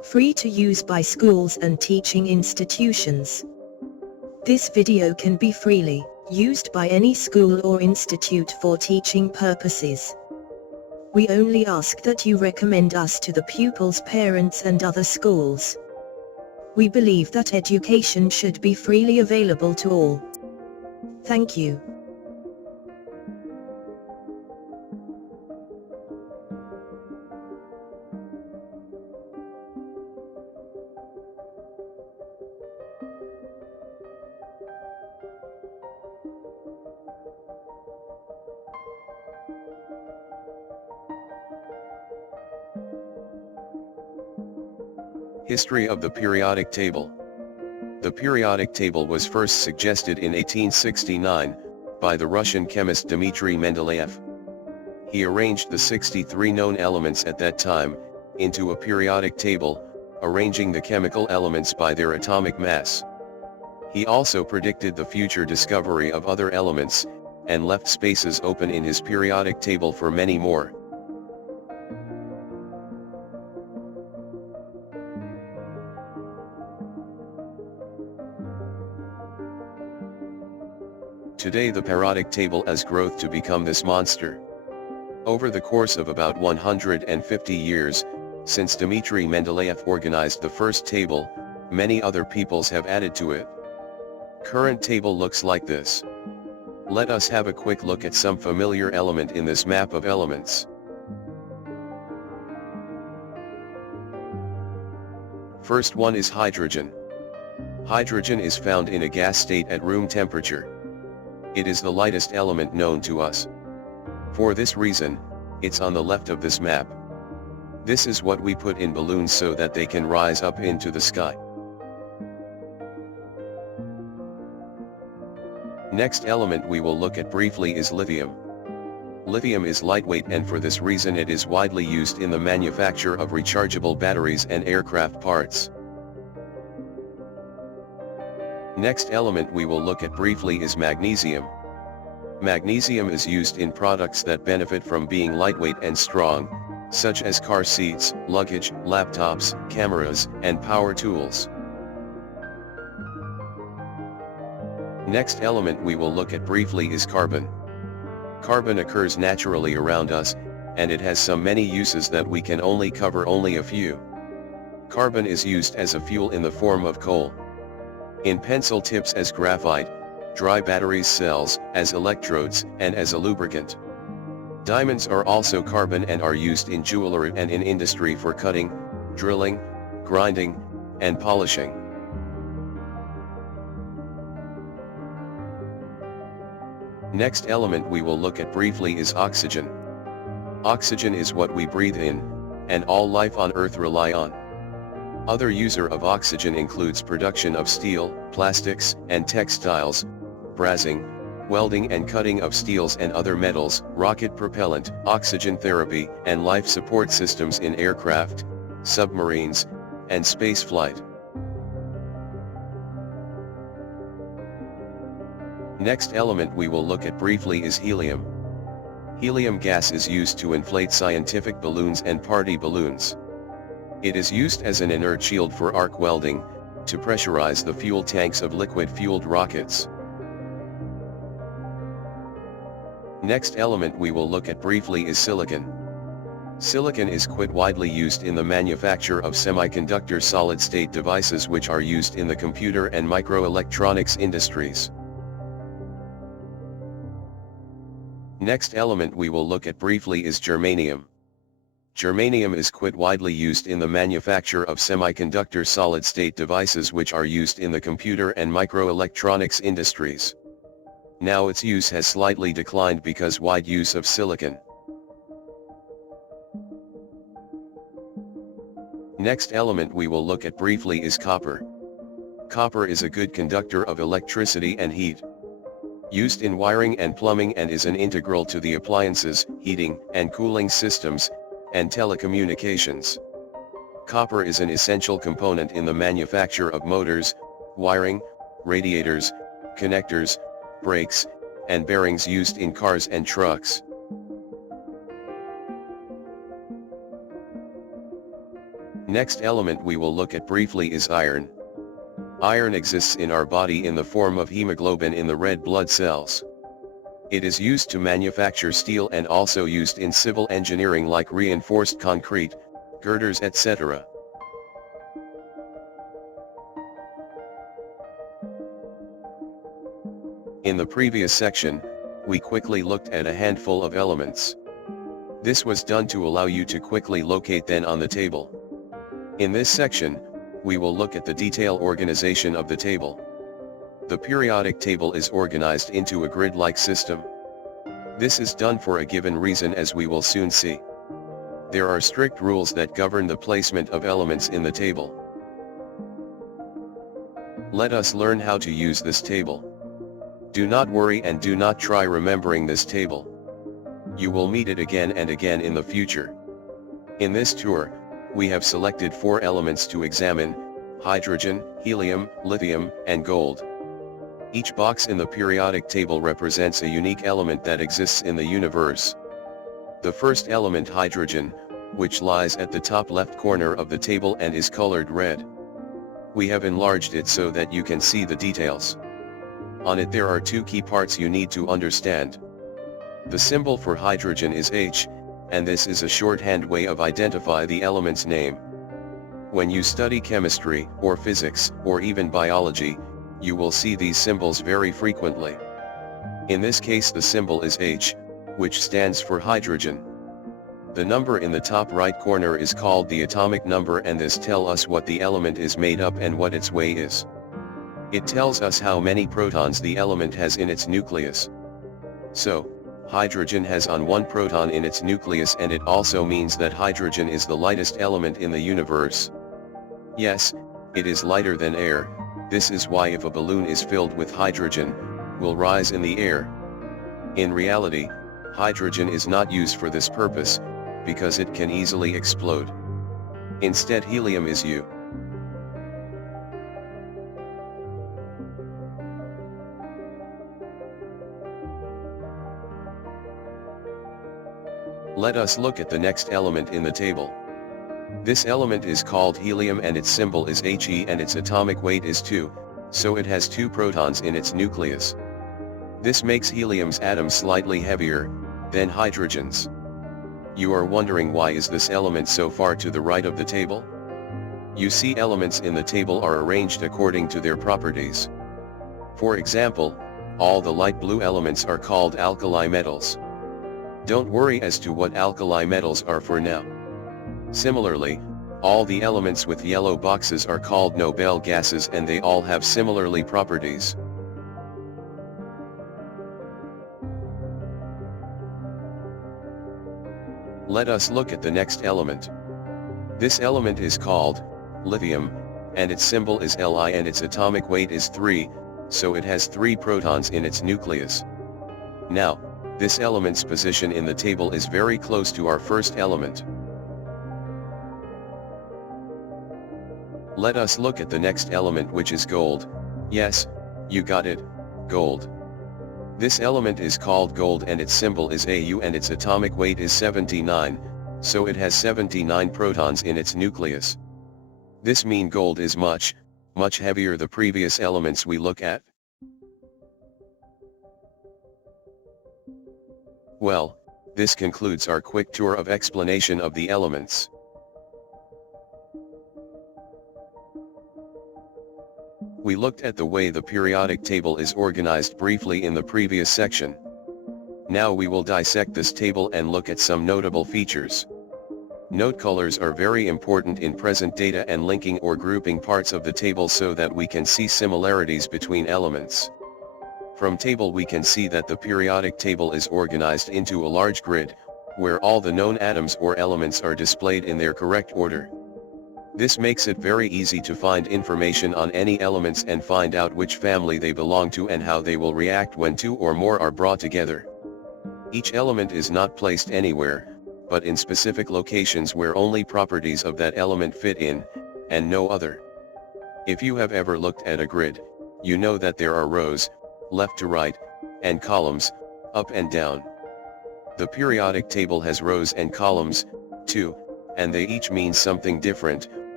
Free to use by schools and teaching institutions. This video can be freely used by any school or institute for teaching purposes. We only ask that you recommend us to the pupils' parents and other schools. We believe that education should be freely available to all. Thank you. History of the periodic table. The periodic table was first suggested in 1869, by the Russian chemist Dmitry Mendeleev. He arranged the 63 known elements at that time, into a periodic table, arranging the chemical elements by their atomic mass. He also predicted the future discovery of other elements, and left spaces open in his periodic table for many more. Today the periodic table has grown to become this monster. Over the course of about 150 years, since Dmitry Mendeleev organized the first table, many other peoples have added to it. Current table looks like this. Let us have a quick look at some familiar element in this map of elements. First one is hydrogen. Hydrogen is found in a gas state at room temperature. It is the lightest element known to us. For this reason, it's on the left of this map. This is what we put in balloons so that they can rise up into the sky. Next element we will look at briefly is lithium. Lithium is lightweight, and for this reason it is widely used in the manufacture of rechargeable batteries and aircraft parts. Next element we will look at briefly is magnesium. Magnesium is used in products that benefit from being lightweight and strong, such as car seats, luggage, laptops, cameras, and power tools. Next element we will look at briefly is carbon. Carbon occurs naturally around us, and it has so many uses that we can only cover a few. Carbon is used as a fuel in the form of coal. In pencil tips as graphite, dry batteries cells, as electrodes, and as a lubricant. Diamonds are also carbon and are used in jewelry and in industry for cutting, drilling, grinding, and polishing. Next element we will look at briefly is oxygen. Oxygen is what we breathe in, and all life on Earth rely on. Other user of oxygen includes production of steel, plastics, and textiles, brazing, welding and cutting of steels and other metals, rocket propellant, oxygen therapy, and life support systems in aircraft, submarines, and space flight. Next element we will look at briefly is helium. Helium gas is used to inflate scientific balloons and party balloons. It is used as an inert shield for arc welding, to pressurize the fuel tanks of liquid-fueled rockets. Next element we will look at briefly is silicon. Silicon is quite widely used in the manufacture of semiconductor solid-state devices which are used in the computer and microelectronics industries. Next element we will look at briefly is germanium. Germanium is quite widely used in the manufacture of semiconductor solid-state devices which are used in the computer and microelectronics industries. Now its use has slightly declined because wide use of silicon. Next element we will look at briefly is copper. Copper is a good conductor of electricity and heat. Used in wiring and plumbing and is an integral to the appliances, heating and cooling systems, and telecommunications. Copper is an essential component in the manufacture of motors, wiring, radiators, connectors, brakes, and bearings used in cars and trucks. Next element we will look at briefly is iron. Iron exists in our body in the form of hemoglobin in the red blood cells. It is used to manufacture steel and also used in civil engineering like reinforced concrete, girders, etc. In the previous section, we quickly looked at a handful of elements. This was done to allow you to quickly locate them on the table. In this section, we will look at the detailed organization of the table. The periodic table is organized into a grid-like system. This is done for a given reason, as we will soon see. There are strict rules that govern the placement of elements in the table. Let us learn how to use this table. Do not worry and do not try remembering this table. You will meet it again and again in the future. In this tour, we have selected 4 elements to examine: hydrogen, helium, lithium, and gold. Each box in the periodic table represents a unique element that exists in the universe. The first element, hydrogen, which lies at the top left corner of the table and is colored red. We have enlarged it so that you can see the details. On it there are 2 key parts you need to understand. The symbol for hydrogen is H, and this is a shorthand way of identify the element's name. When you study chemistry, or physics, or even biology, you will see these symbols very frequently. In this case the symbol is H, which stands for hydrogen. The number in the top right corner is called the atomic number, and this tells us what the element is made up and what its weight is. It tells us how many protons the element has in its nucleus. So, hydrogen has on 1 proton in its nucleus, and it also means that hydrogen is the lightest element in the universe. Yes, it is lighter than air. This is why if a balloon is filled with hydrogen, will rise in the air. In reality, hydrogen is not used for this purpose, because it can easily explode. Instead, helium is used. Let us look at the next element in the table. This element is called helium, and its symbol is He, and its atomic weight is 2, so it has 2 protons in its nucleus. This makes helium's atom slightly heavier than hydrogen's. You are wondering, why is this element so far to the right of the table? You see, elements in the table are arranged according to their properties. For example, all the light blue elements are called alkali metals. Don't worry as to what alkali metals are for now. Similarly, all the elements with yellow boxes are called noble gases, and they all have similarly properties. Let us look at the next element. This element is called lithium, and its symbol is Li, and its atomic weight is 3, so it has 3 protons in its nucleus. Now, this element's position in the table is very close to our first element. Let us look at the next element, which is gold. Yes, you got it, gold. This element is called gold, and its symbol is Au, and its atomic weight is 79, so it has 79 protons in its nucleus. This means gold is much heavier the previous elements we look at. Well, this concludes our quick tour of explanation of the elements. We looked at the way the periodic table is organized briefly in the previous section. Now we will dissect this table and look at some notable features. Note colors are very important in present data and linking or grouping parts of the table so that we can see similarities between elements. From table we can see that the periodic table is organized into a large grid, where all the known atoms or elements are displayed in their correct order. This makes it very easy to find information on any elements and find out which family they belong to and how they will react when 2 or more are brought together. Each element is not placed anywhere, but in specific locations where only properties of that element fit in, and no other. If you have ever looked at a grid, you know that there are rows, left to right, and columns, up and down. The periodic table has rows and columns, too, and they each mean something different.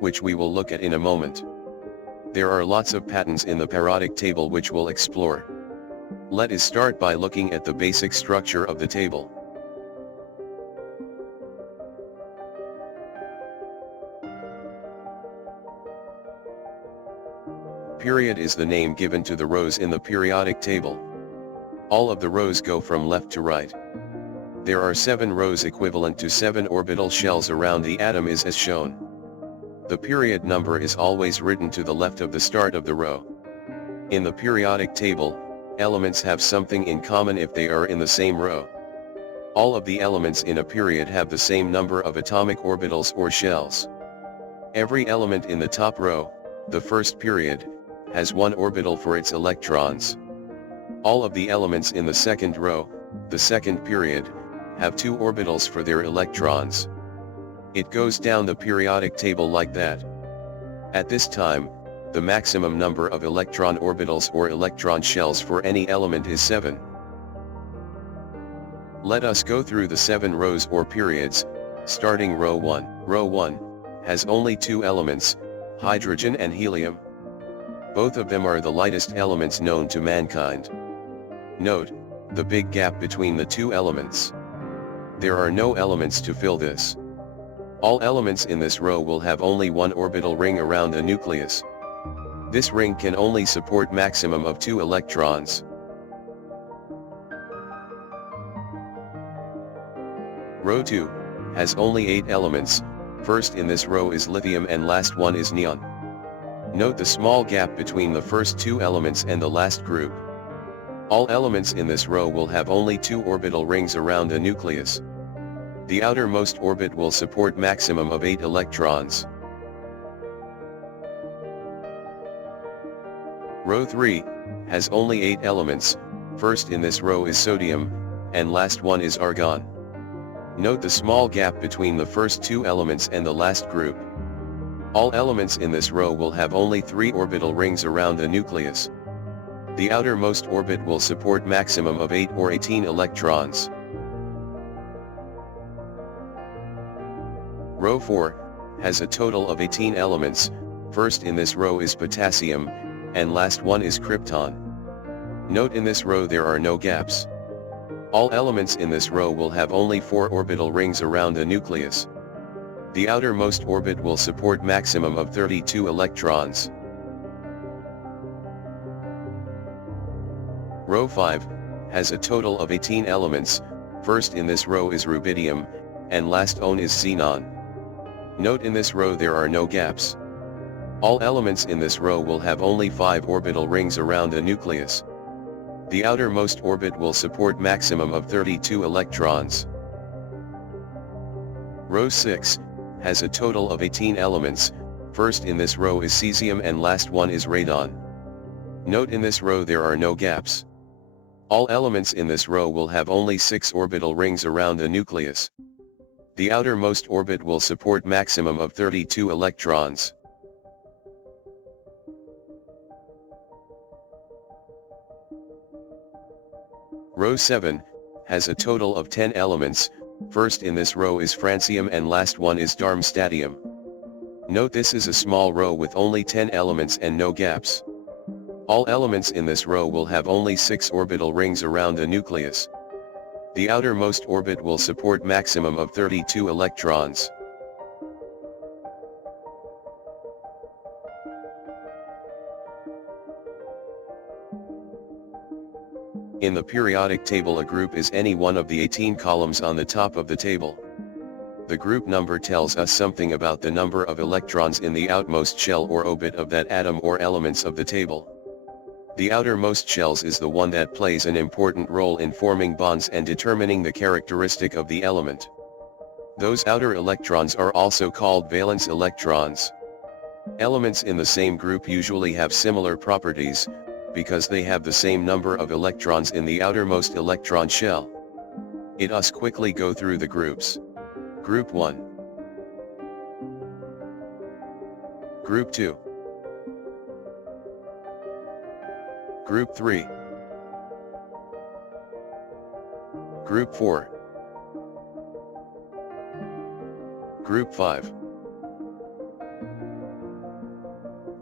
which we will look at in a moment. There are lots of patterns in the periodic table which we'll explore. Let us start by looking at the basic structure of the table. Period is the name given to the rows in the periodic table. All of the rows go from left to right. There are 7 rows equivalent to 7 orbital shells around the atom as shown. The period number is always written to the left of the start of the row. In the periodic table, elements have something in common if they are in the same row. All of the elements in a period have the same number of atomic orbitals or shells. Every element in the top row, the first period, has 1 orbital for its electrons. All of the elements in the second row, the second period, have 2 orbitals for their electrons. It goes down the periodic table like that. At this time, the maximum number of electron orbitals or electron shells for any element is 7. Let us go through the 7 rows or periods, starting row 1. Row 1 has only 2 elements, hydrogen and helium. Both of them are the lightest elements known to mankind. Note the big gap between the 2 elements. There are no elements to fill this. All elements in this row will have only 1 orbital ring around a nucleus. This ring can only support maximum of 2 electrons. Row 2 has only 8 elements. First in this row is lithium and last one is neon. Note the small gap between the first 2 elements and the last group. All elements in this row will have only 2 orbital rings around a nucleus. The outermost orbit will support maximum of 8 electrons. Row 3 has only 8 elements. First in this row is sodium, and last one is argon. Note the small gap between the first 2 elements and the last group. All elements in this row will have only 3 orbital rings around the nucleus. The outermost orbit will support maximum of 8 or 18 electrons. Row 4 has a total of 18 elements. First in this row is potassium, and last one is krypton. Note in this row there are no gaps. All elements in this row will have only 4 orbital rings around the nucleus. The outermost orbit will support maximum of 32 electrons. Row 5 has a total of 18 elements. First in this row is rubidium, and last one is xenon. Note in this row there are no gaps. All elements in this row will have only 5 orbital rings around the nucleus. The outermost orbit will support maximum of 32 electrons. Row 6 has a total of 18 elements. First in this row is caesium and last one is radon. Note in this row there are no gaps. All elements in this row will have only 6 orbital rings around the nucleus. The outermost orbit will support maximum of 32 electrons. Row 7 has a total of 10 elements. First in this row is francium and last one is darmstadtium. Note this is a small row with only 10 elements and no gaps. All elements in this row will have only 6 orbital rings around the nucleus. The outermost orbit will support maximum of 32 electrons. In the periodic table, a group is any one of the 18 columns on the top of the table. The group number tells us something about the number of electrons in the outmost shell or orbit of that atom or elements of the table. The outermost shells is the one that plays an important role in forming bonds and determining the characteristic of the element. Those outer electrons are also called valence electrons. Elements in the same group usually have similar properties, because they have the same number of electrons in the outermost electron shell. Let us quickly go through the groups. Group 1. Group 2. Group 3. Group 4. Group 5.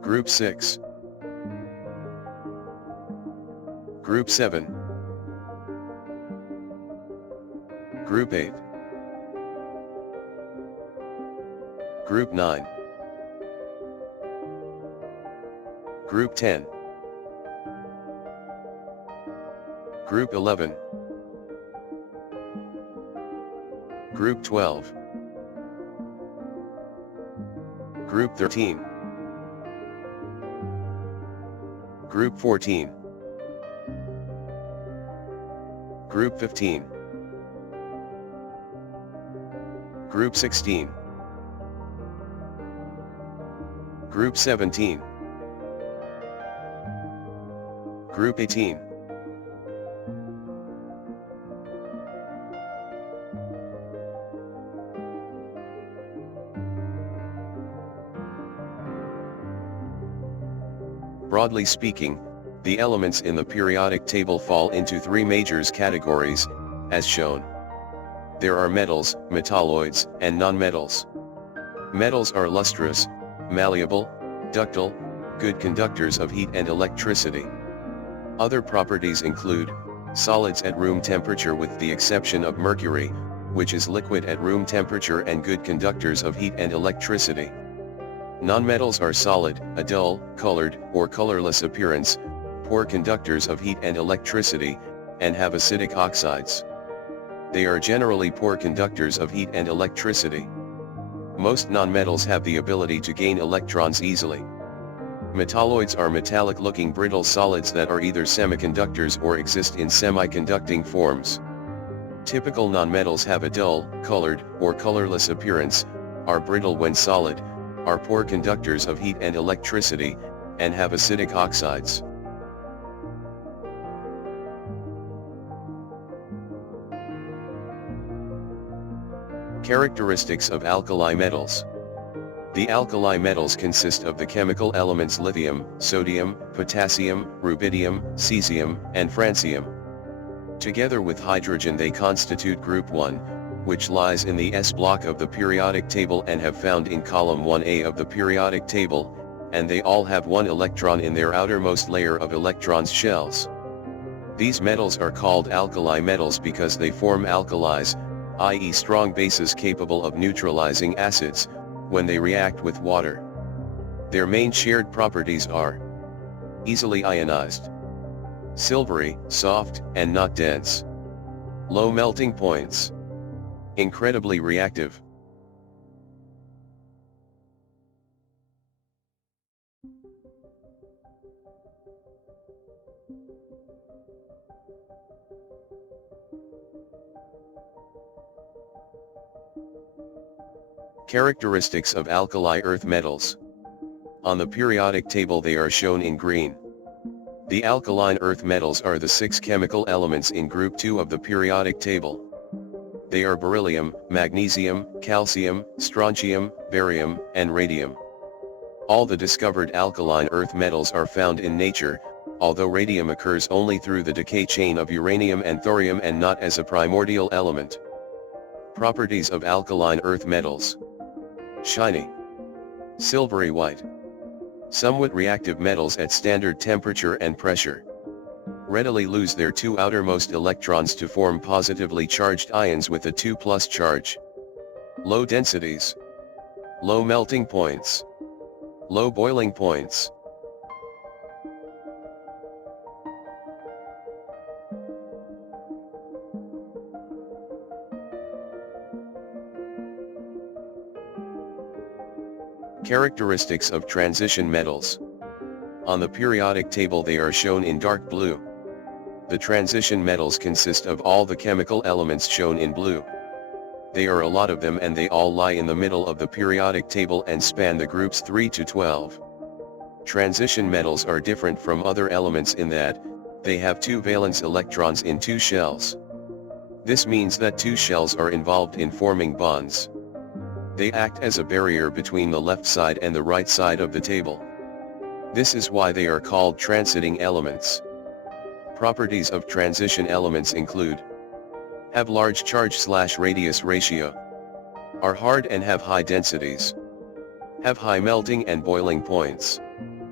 Group 6. Group 7. Group 8. Group 9. Group 10. Group 11. Group 12. Group 13. Group 14. Group 15. Group 16. Group 17. Group 18. Broadly speaking, the elements in the periodic table fall into three major categories, as shown. There are metals, metalloids, and nonmetals. Metals are lustrous, malleable, ductile, good conductors of heat and electricity. Other properties include solids at room temperature with the exception of mercury, which is liquid at room temperature and good conductors of heat and electricity. Nonmetals are solid, a dull, colored, or colorless appearance, poor conductors of heat and electricity, and have acidic oxides. They are generally poor conductors of heat and electricity. Most nonmetals have the ability to gain electrons easily. Metalloids are metallic-looking brittle solids that are either semiconductors or exist in semiconducting forms. Typical nonmetals have a dull, colored, or colorless appearance, are brittle when solid, are poor conductors of heat and electricity, and have acidic oxides. Characteristics of alkali metals. The alkali metals consist of the chemical elements lithium, sodium, potassium, rubidium, caesium, and francium. Together with hydrogen they constitute group 1, which lies in the S block of the periodic table and have found in column 1A of the periodic table, and they all have one electron in their outermost layer of electrons shells. These metals are called alkali metals because they form alkalis, i.e. strong bases capable of neutralizing acids, when they react with water. Their main shared properties are easily ionized, silvery, soft, and not dense, low melting points, incredibly reactive. Characteristics of alkali earth metals. On the periodic table they are shown in green. The alkaline earth metals are the 6 chemical elements in group 2 of the periodic table. They are beryllium, magnesium, calcium, strontium, barium, and radium. All the discovered alkaline earth metals are found in nature, although radium occurs only through the decay chain of uranium and thorium and not as a primordial element. Properties of alkaline earth metals. Shiny, silvery white, somewhat reactive metals at standard temperature and pressure. Readily lose their 2 outermost electrons to form positively charged ions with a 2+ charge. Low densities, low melting points, low boiling points. Characteristics of transition metals. On the periodic table they are shown in dark blue. The transition metals consist of all the chemical elements shown in blue. There are a lot of them and they all lie in the middle of the periodic table and span the groups 3 to 12. Transition metals are different from other elements in that, they have 2 valence electrons in 2 shells. This means that 2 shells are involved in forming bonds. They act as a barrier between the left side and the right side of the table. This is why they are called transiting elements. Properties of transition elements include: have large charge/radius ratio, are hard and have high densities, have high melting and boiling points,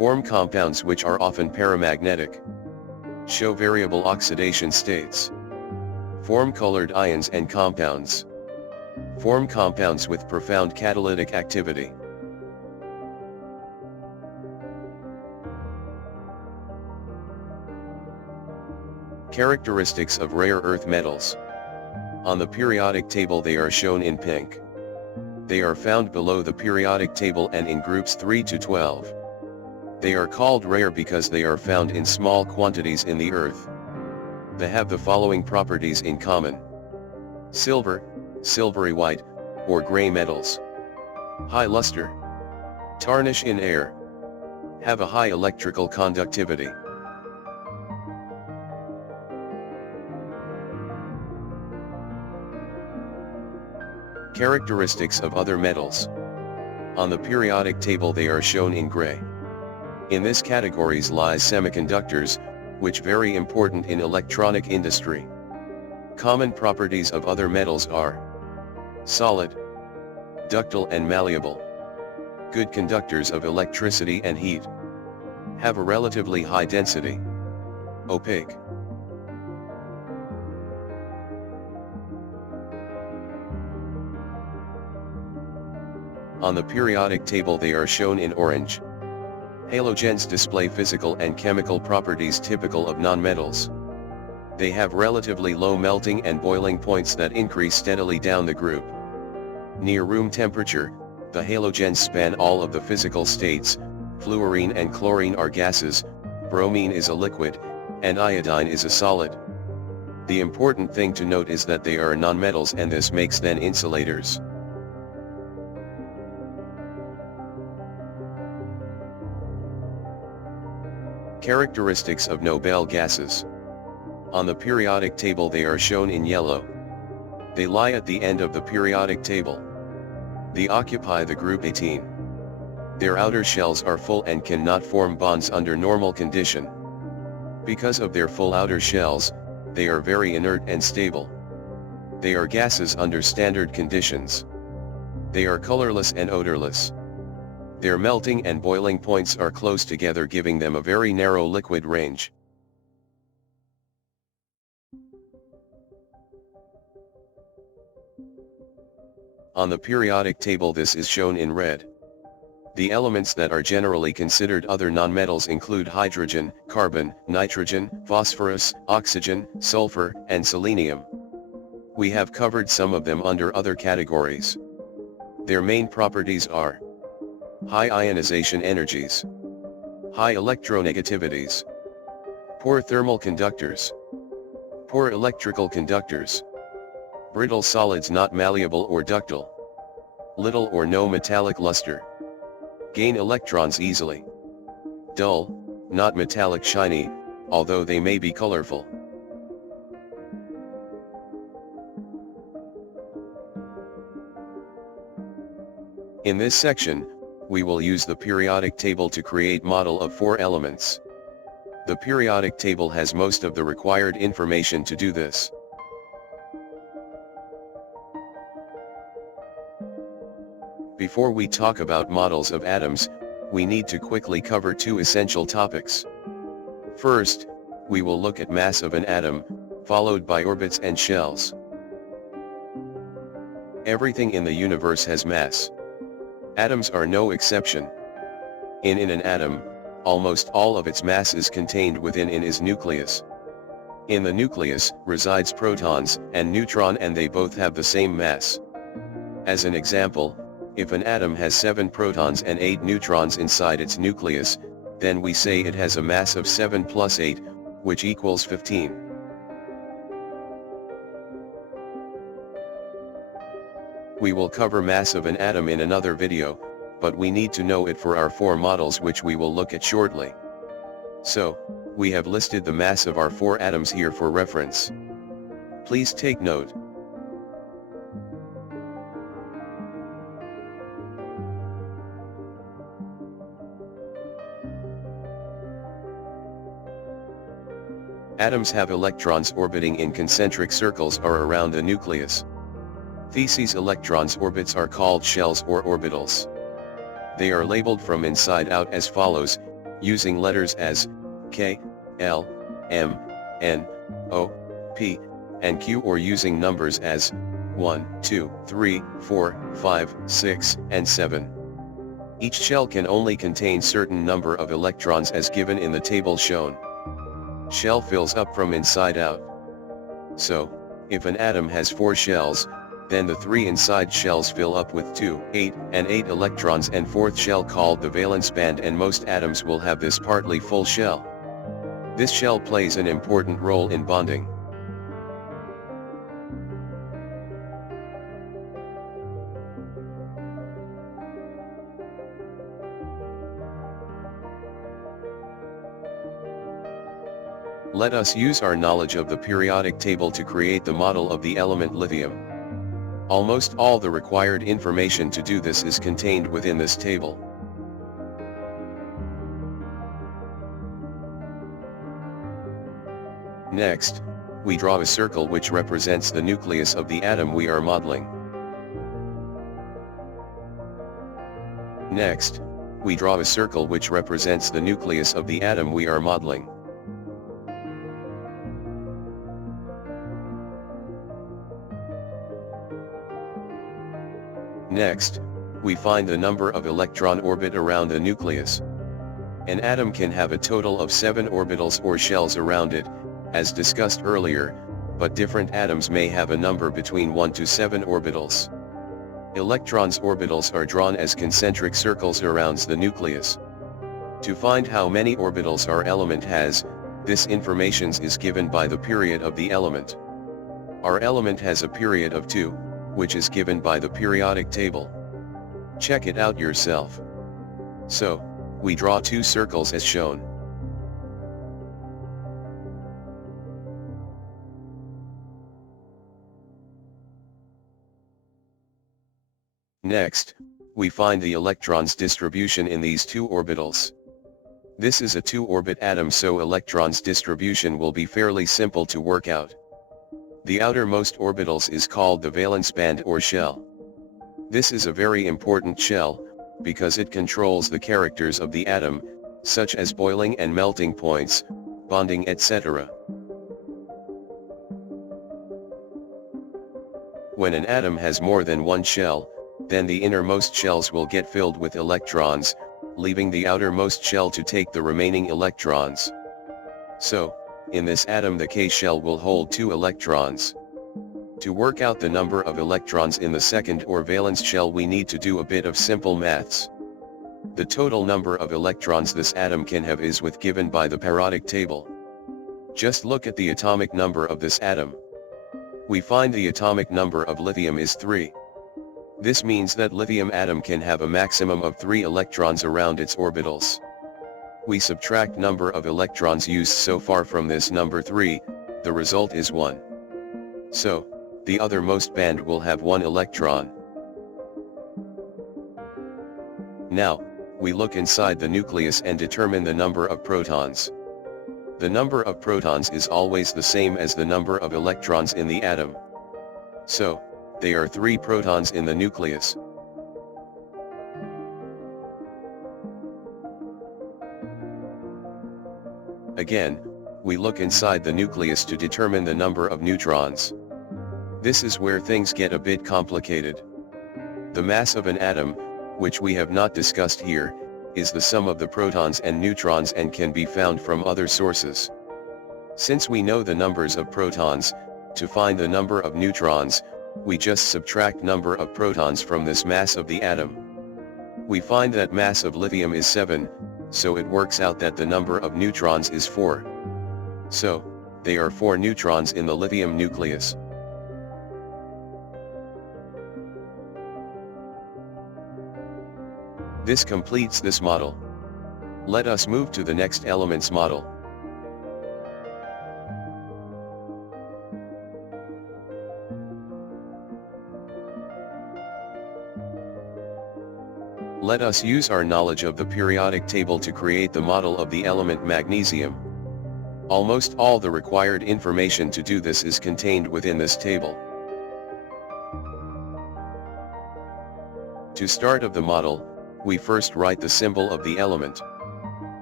Form compounds which are often paramagnetic. Show variable oxidation states. Form colored ions and compounds. Form compounds with profound catalytic activity. Characteristics of rare earth metals. On the periodic table they are shown in pink. They are found below the periodic table and in groups 3 to 12. They are called rare because they are found in small quantities in the earth. They have the following properties in common. Silver, silvery white, or gray metals. High luster. Tarnish in air. Have a high electrical conductivity. Characteristics of other metals. On the periodic table they are shown in gray. In this categories lies semiconductors, which very important in electronic industry. Common properties of other metals are solid, ductile and malleable, good conductors of electricity and heat, have a relatively high density, opaque. On the periodic table they are shown in orange. Halogens display physical and chemical properties typical of nonmetals. They have relatively low melting and boiling points that increase steadily down the group. Near room temperature, the halogens span all of the physical states. Fluorine and chlorine are gases, bromine is a liquid, and iodine is a solid. The important thing to note is that they are nonmetals and this makes them insulators. Characteristics of noble gases. On the periodic table they are shown in yellow. They lie at the end of the periodic table. They occupy the group 18. Their outer shells are full and cannot form bonds under normal condition. Because of their full outer shells, they are very inert and stable. They are gases under standard conditions. They are colorless and odorless. Their melting and boiling points are close together, giving them a very narrow liquid range. On the periodic table this is shown in red. The elements that are generally considered other nonmetals include hydrogen, carbon, nitrogen, phosphorus, oxygen, sulfur, and selenium. We have covered some of them under other categories. Their main properties are high ionization energies, high electronegativities, poor thermal conductors, poor electrical conductors, brittle solids not malleable or ductile, little or no metallic luster, gain electrons easily, dull, not metallic shiny, although they may be colorful. In this section, we will use the periodic table to create model of 4 elements. The periodic table has most of the required information to do this. Before we talk about models of atoms, we need to quickly cover 2 essential topics. First, we will look at mass of an atom, followed by orbits and shells. Everything in the universe has mass. Atoms are no exception. In an atom, almost all of its mass is contained within its nucleus. In the nucleus resides protons and neutron, and they both have the same mass. As an example, if an atom has 7 protons and 8 neutrons inside its nucleus, then we say it has a mass of 7 plus 8, which equals 15. We will cover mass of an atom in another video, but we need to know it for our 4 models which we will look at shortly. So, we have listed the mass of our 4 atoms here for reference. Please take note. Atoms have electrons orbiting in concentric circles or around the nucleus. These electrons' orbits are called shells or orbitals. They are labeled from inside out as follows: using letters as K, L, M, N, O, P, and Q, or using numbers as 1, 2, 3, 4, 5, 6, and 7. Each shell can only contain certain number of electrons as given in the table shown. Shell fills up from inside out. So, if an atom has 4 shells, then the 3 inside shells fill up with 2, 8, and 8 electrons, and 4th shell called the valence band, and most atoms will have this partly full shell. This shell plays an important role in bonding. Let us use our knowledge of the periodic table to create the model of the element lithium. Almost all the required information to do this is contained within this table. Next, we draw a circle which represents the nucleus of the atom we are modeling. Next, we draw a circle which represents the nucleus of the atom we are modeling. Next, we find the number of electron orbit around the nucleus. An atom can have a total of 7 orbitals or shells around it, as discussed earlier, but different atoms may have a number between 1 to 7 orbitals. Electrons' orbitals are drawn as concentric circles around the nucleus. To find how many orbitals our element has, this information is given by the period of the element. Our element has a period of 2, which is given by the periodic table. Check it out yourself. So, we draw 2 circles as shown. Next, we find the electrons' distribution in these 2 orbitals. This is a 2-orbit atom, so electrons' distribution will be fairly simple to work out. The outermost orbitals is called the valence band or shell. This is a very important shell, because it controls the characters of the atom, such as boiling and melting points, bonding, etc. When an atom has more than one shell, then the innermost shells will get filled with electrons, leaving the outermost shell to take the remaining electrons. So, in this atom the K shell will hold 2 electrons. To work out the number of electrons in the second or valence shell, we need to do a bit of simple maths. The total number of electrons this atom can have is given by the periodic table. Just look at the atomic number of this atom. We find the atomic number of lithium is 3. This means that lithium atom can have a maximum of 3 electrons around its orbitals. We subtract number of electrons used so far from this number 3, the result is 1. So, the othermost band will have 1 electron. Now, we look inside the nucleus and determine the number of protons. The number of protons is always the same as the number of electrons in the atom. So, there are 3 protons in the nucleus. Again, we look inside the nucleus to determine the number of neutrons. This is where things get a bit complicated. The mass of an atom, which we have not discussed here, is the sum of the protons and neutrons and can be found from other sources. Since we know the numbers of protons, to find the number of neutrons, we just subtract number of protons from this mass of the atom. We find that mass of lithium is 7, so it works out that the number of neutrons is 4. So, there are 4 neutrons in the lithium nucleus. This completes this model. Let us move to the next elements model. Let us use our knowledge of the periodic table to create the model of the element magnesium. Almost all the required information to do this is contained within this table. To start of the model, we first write the symbol of the element.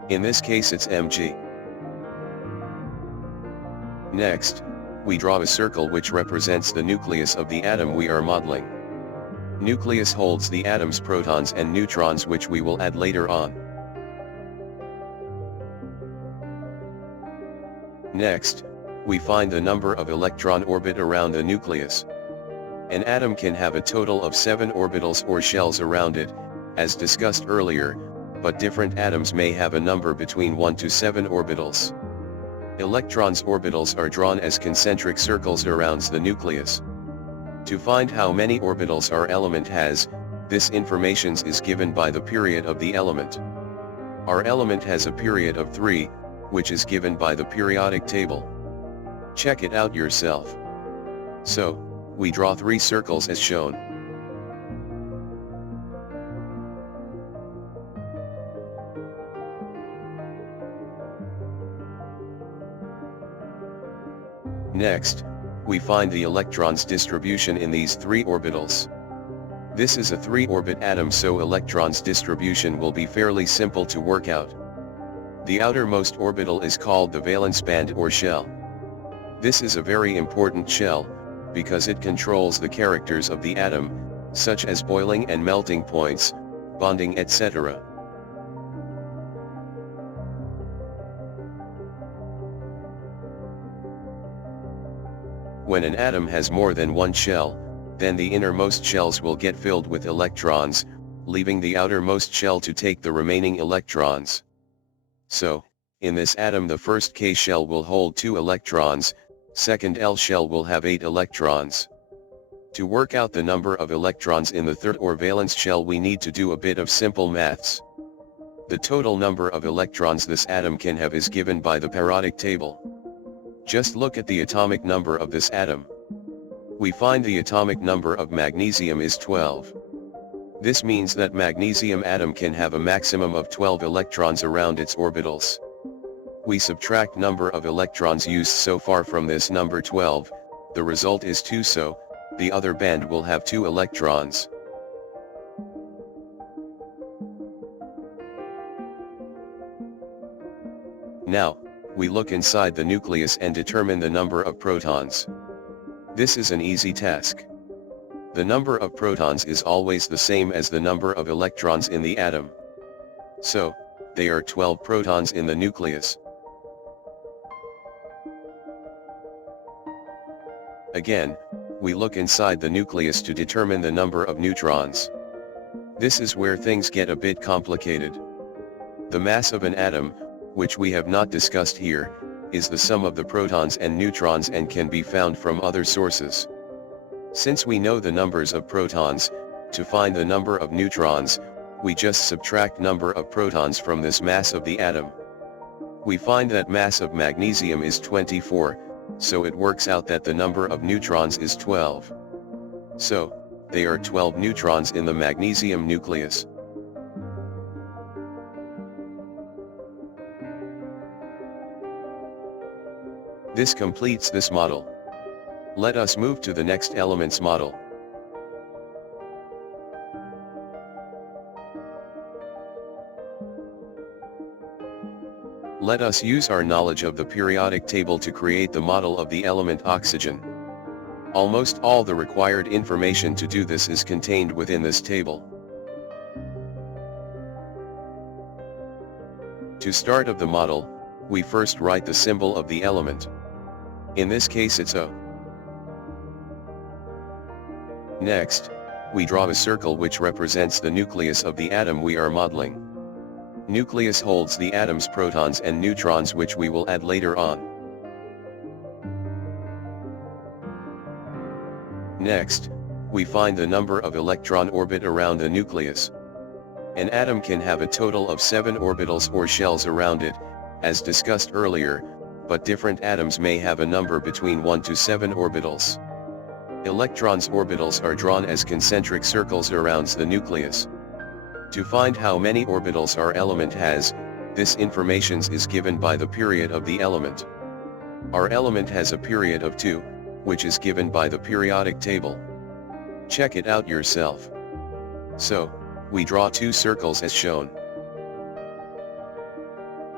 In this case it's Mg. Next, we draw a circle which represents the nucleus of the atom we are modeling. Nucleus holds the atom's protons and neutrons, which we will add later on. Next, we find the number of electron orbit around the nucleus. An atom can have a total of 7 orbitals or shells around it, as discussed earlier, but different atoms may have a number between 1 to 7 orbitals. Electrons' orbitals are drawn as concentric circles around the nucleus. To find how many orbitals our element has, this information is given by the period of the element. Our element has a period of 3, which is given by the periodic table. Check it out yourself. So, we draw 3 circles as shown. Next, we find the electrons' distribution in these 3 orbitals. This is a 3-orbit atom, so electrons' distribution will be fairly simple to work out. The outermost orbital is called the valence band or shell. This is a very important shell, because it controls the characters of the atom, such as boiling and melting points, bonding, etc. When an atom has more than one shell, then the innermost shells will get filled with electrons, leaving the outermost shell to take the remaining electrons. So, in this atom the first K shell will hold 2 electrons, second L shell will have 8 electrons. To work out the number of electrons in the third or valence shell, we need to do a bit of simple maths. The total number of electrons this atom can have is given by the periodic table. Just look at the atomic number of this atom. We find the atomic number of magnesium is 12. This means that magnesium atom can have a maximum of 12 electrons around its orbitals. We subtract number of electrons used so far from this number 12, the result is 2, so the other band will have 2 electrons. Now, we look inside the nucleus and determine the number of protons. This is an easy task. The number of protons is always the same as the number of electrons in the atom. So, there are 12 protons in the nucleus. Again, we look inside the nucleus to determine the number of neutrons. This is where things get a bit complicated. The mass of an atom, which we have not discussed here, is the sum of the protons and neutrons and can be found from other sources. Since we know the numbers of protons, to find the number of neutrons, we just subtract number of protons from this mass of the atom. We find that mass of magnesium is 24, so it works out that the number of neutrons is 12. So, there are 12 neutrons in the magnesium nucleus. This completes this model. Let us move to the next elements model. Let us use our knowledge of the periodic table to create the model of the element oxygen. Almost all the required information to do this is contained within this table. To start of the model, we first write the symbol of the element. In this case it's O. Next, we draw a circle which represents the nucleus of the atom we are modeling. Nucleus holds the atom's protons and neutrons, which we will add later on. Next, we find the number of electron orbit around the nucleus. An atom can have a total of 7 orbitals or shells around it, as discussed earlier, but different atoms may have a number between 1 to 7 orbitals. Electrons' orbitals are drawn as concentric circles around the nucleus. To find how many orbitals our element has, this information is given by the period of the element. Our element has a period of 2, which is given by the periodic table. Check it out yourself. So, we draw 2 circles as shown.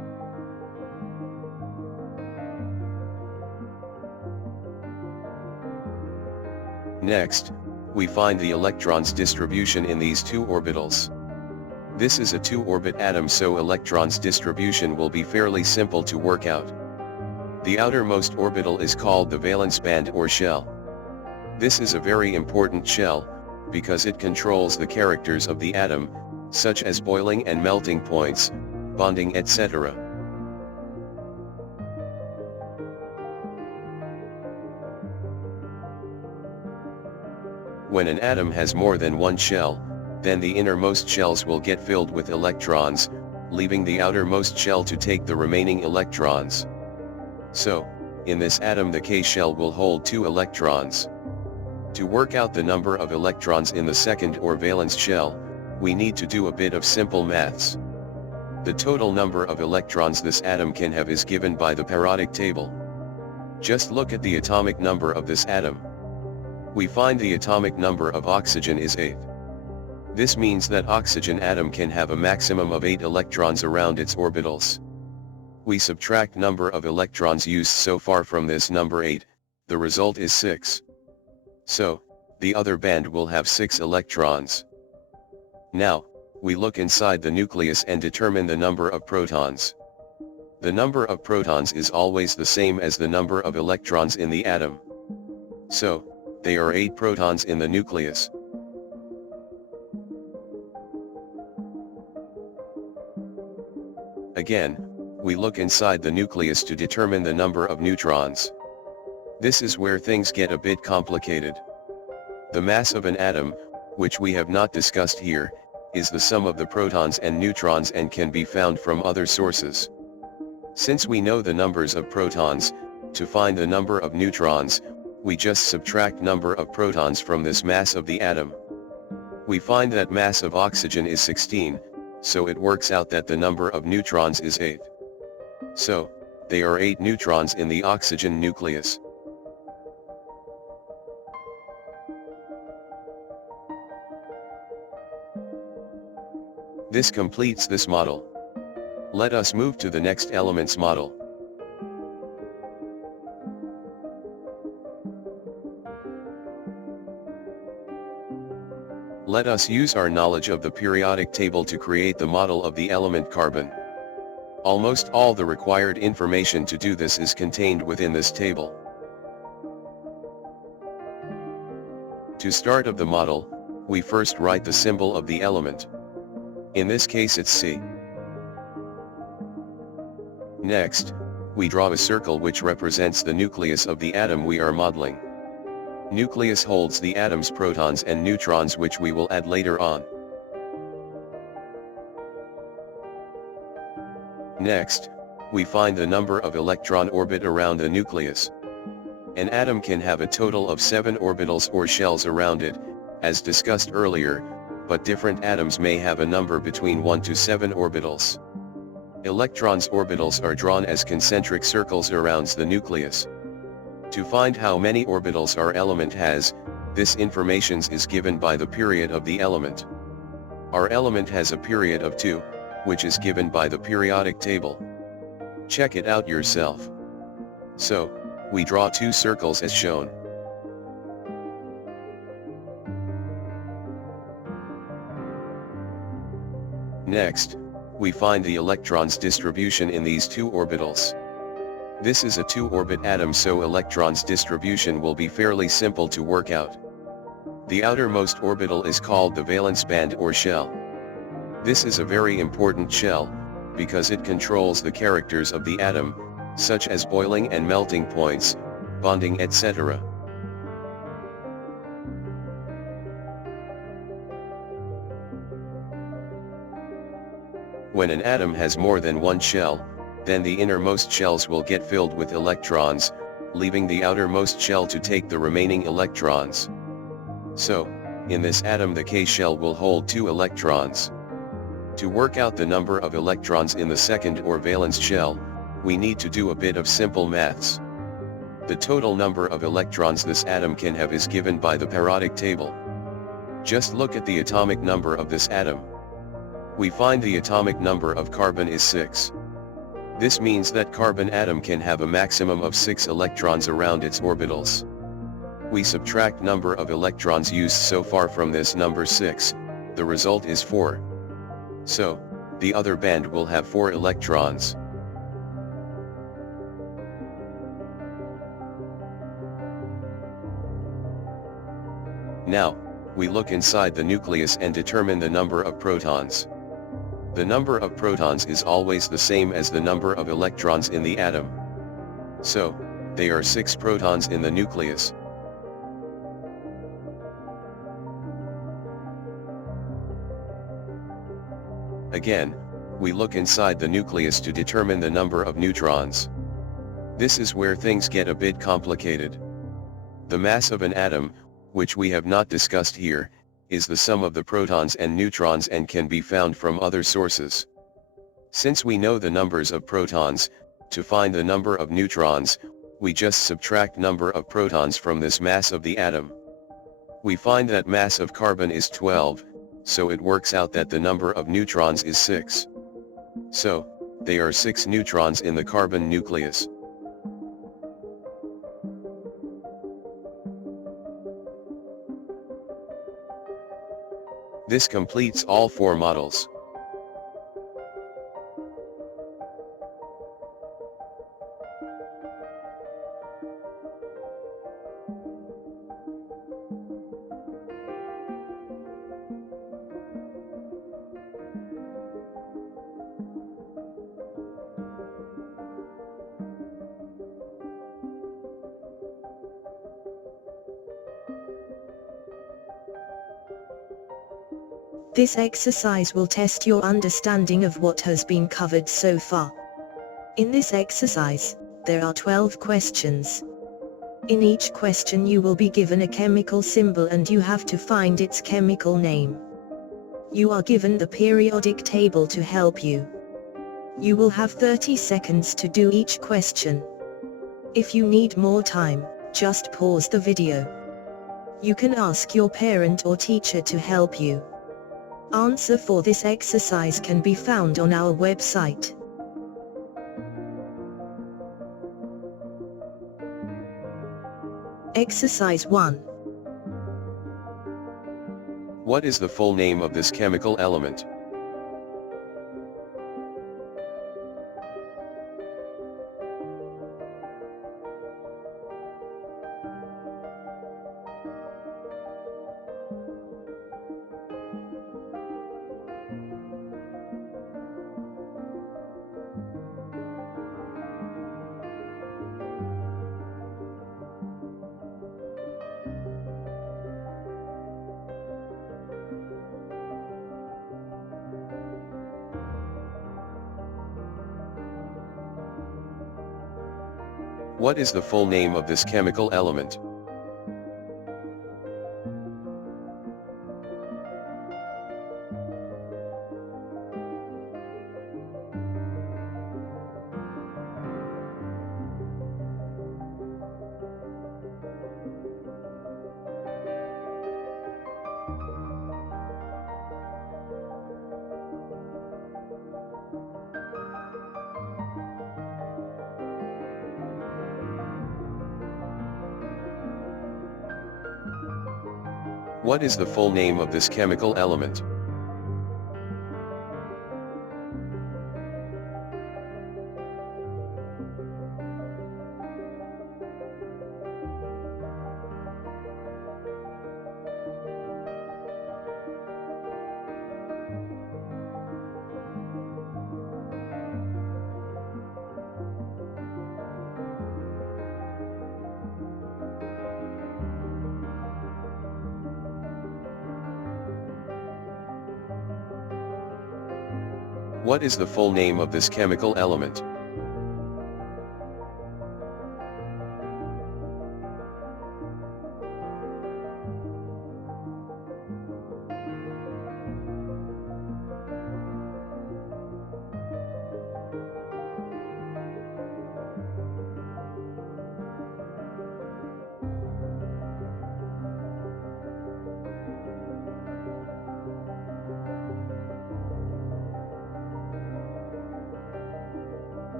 Next, we find the electrons' distribution in these two orbitals. This is a 2-orbit atom, so electrons' distribution will be fairly simple to work out. The outermost orbital is called the valence band or shell. This is a very important shell, because it controls the characters of the atom, such as boiling and melting points, bonding, etc. When an atom has more than one shell, then the innermost shells will get filled with electrons, leaving the outermost shell to take the remaining electrons. So, in this atom the K shell will hold 2 electrons. To work out the number of electrons in the second or valence shell, we need to do a bit of simple maths. The total number of electrons this atom can have is given by the periodic table. Just look at the atomic number of this atom. We find the atomic number of oxygen is 8. This means that oxygen atom can have a maximum of 8 electrons around its orbitals. We subtract number of electrons used so far from this number 8, the result is 6. So, the other band will have 6 electrons. Now, we look inside the nucleus and determine the number of protons. The number of protons is always the same as the number of electrons in the atom. So, there are 8 protons in the nucleus. Again, we look inside the nucleus to determine the number of neutrons. This is where things get a bit complicated. The mass of an atom, which we have not discussed here, is the sum of the protons and neutrons and can be found from other sources. Since we know the numbers of protons, to find the number of neutrons, we just subtract number of protons from this mass of the atom. We find that mass of oxygen is 16, so it works out that the number of neutrons is 8. So, there are 8 neutrons in the oxygen nucleus. This completes this model. Let us move to the next elements model. Let us use our knowledge of the periodic table to create the model of the element carbon. Almost all the required information to do this is contained within this table. To start of the model, we first write the symbol of the element. In this case it's C. Next, we draw a circle which represents the nucleus of the atom we are modeling. Nucleus holds the atom's protons and neutrons, which we will add later on. Next, we find the number of electron orbit around the nucleus. An atom can have a total of 7 orbitals or shells around it, as discussed earlier, but different atoms may have a number between 1 to 7 orbitals. Electrons' orbitals are drawn as concentric circles around the nucleus. To find how many orbitals our element has, this information is given by the period of the element. Our element has a period of 2, which is given by the periodic table. Check it out yourself. So, we draw 2 circles as shown. Next, we find the electrons' distribution in these 2 orbitals. This is a 2-orbit atom, so electrons' distribution will be fairly simple to work out. The outermost orbital is called the valence band or shell. This is a very important shell, because it controls the characters of the atom, such as boiling and melting points, bonding, etc. When an atom has more than one shell, then the innermost shells will get filled with electrons, leaving the outermost shell to take the remaining electrons. So, in this atom the K shell will hold 2 electrons. To work out the number of electrons in the second or valence shell, we need to do a bit of simple maths. The total number of electrons this atom can have is given by the periodic table. Just look at the atomic number of this atom. We find the atomic number of carbon is 6. This means that carbon atom can have a maximum of 6 electrons around its orbitals. We subtract number of electrons used so far from this number 6, the result is 4. So, the other band will have 4 electrons. Now, we look inside the nucleus and determine the number of protons. The number of protons is always the same as the number of electrons in the atom. So, there are 6 protons in the nucleus. Again, we look inside the nucleus to determine the number of neutrons. This is where things get a bit complicated. The mass of an atom, which we have not discussed here, is the sum of the protons and neutrons and can be found from other sources. Since we know the numbers of protons, to find the number of neutrons, we just subtract number of protons from this mass of the atom. We find that mass of carbon is 12, so it works out that the number of neutrons is 6. So, there are 6 neutrons in the carbon nucleus. This completes all 4 models. This exercise will test your understanding of what has been covered so far. In this exercise, there are 12 questions. In each question you will be given a chemical symbol and you have to find its chemical name. You are given the periodic table to help you. You will have 30 seconds to do each question. If you need more time, just pause the video. You can ask your parent or teacher to help you. Answer for this exercise can be found on our website. Exercise 1. What is the full name of this chemical element? What is the full name of this chemical element? What is the full name of this chemical element? What is the full name of this chemical element?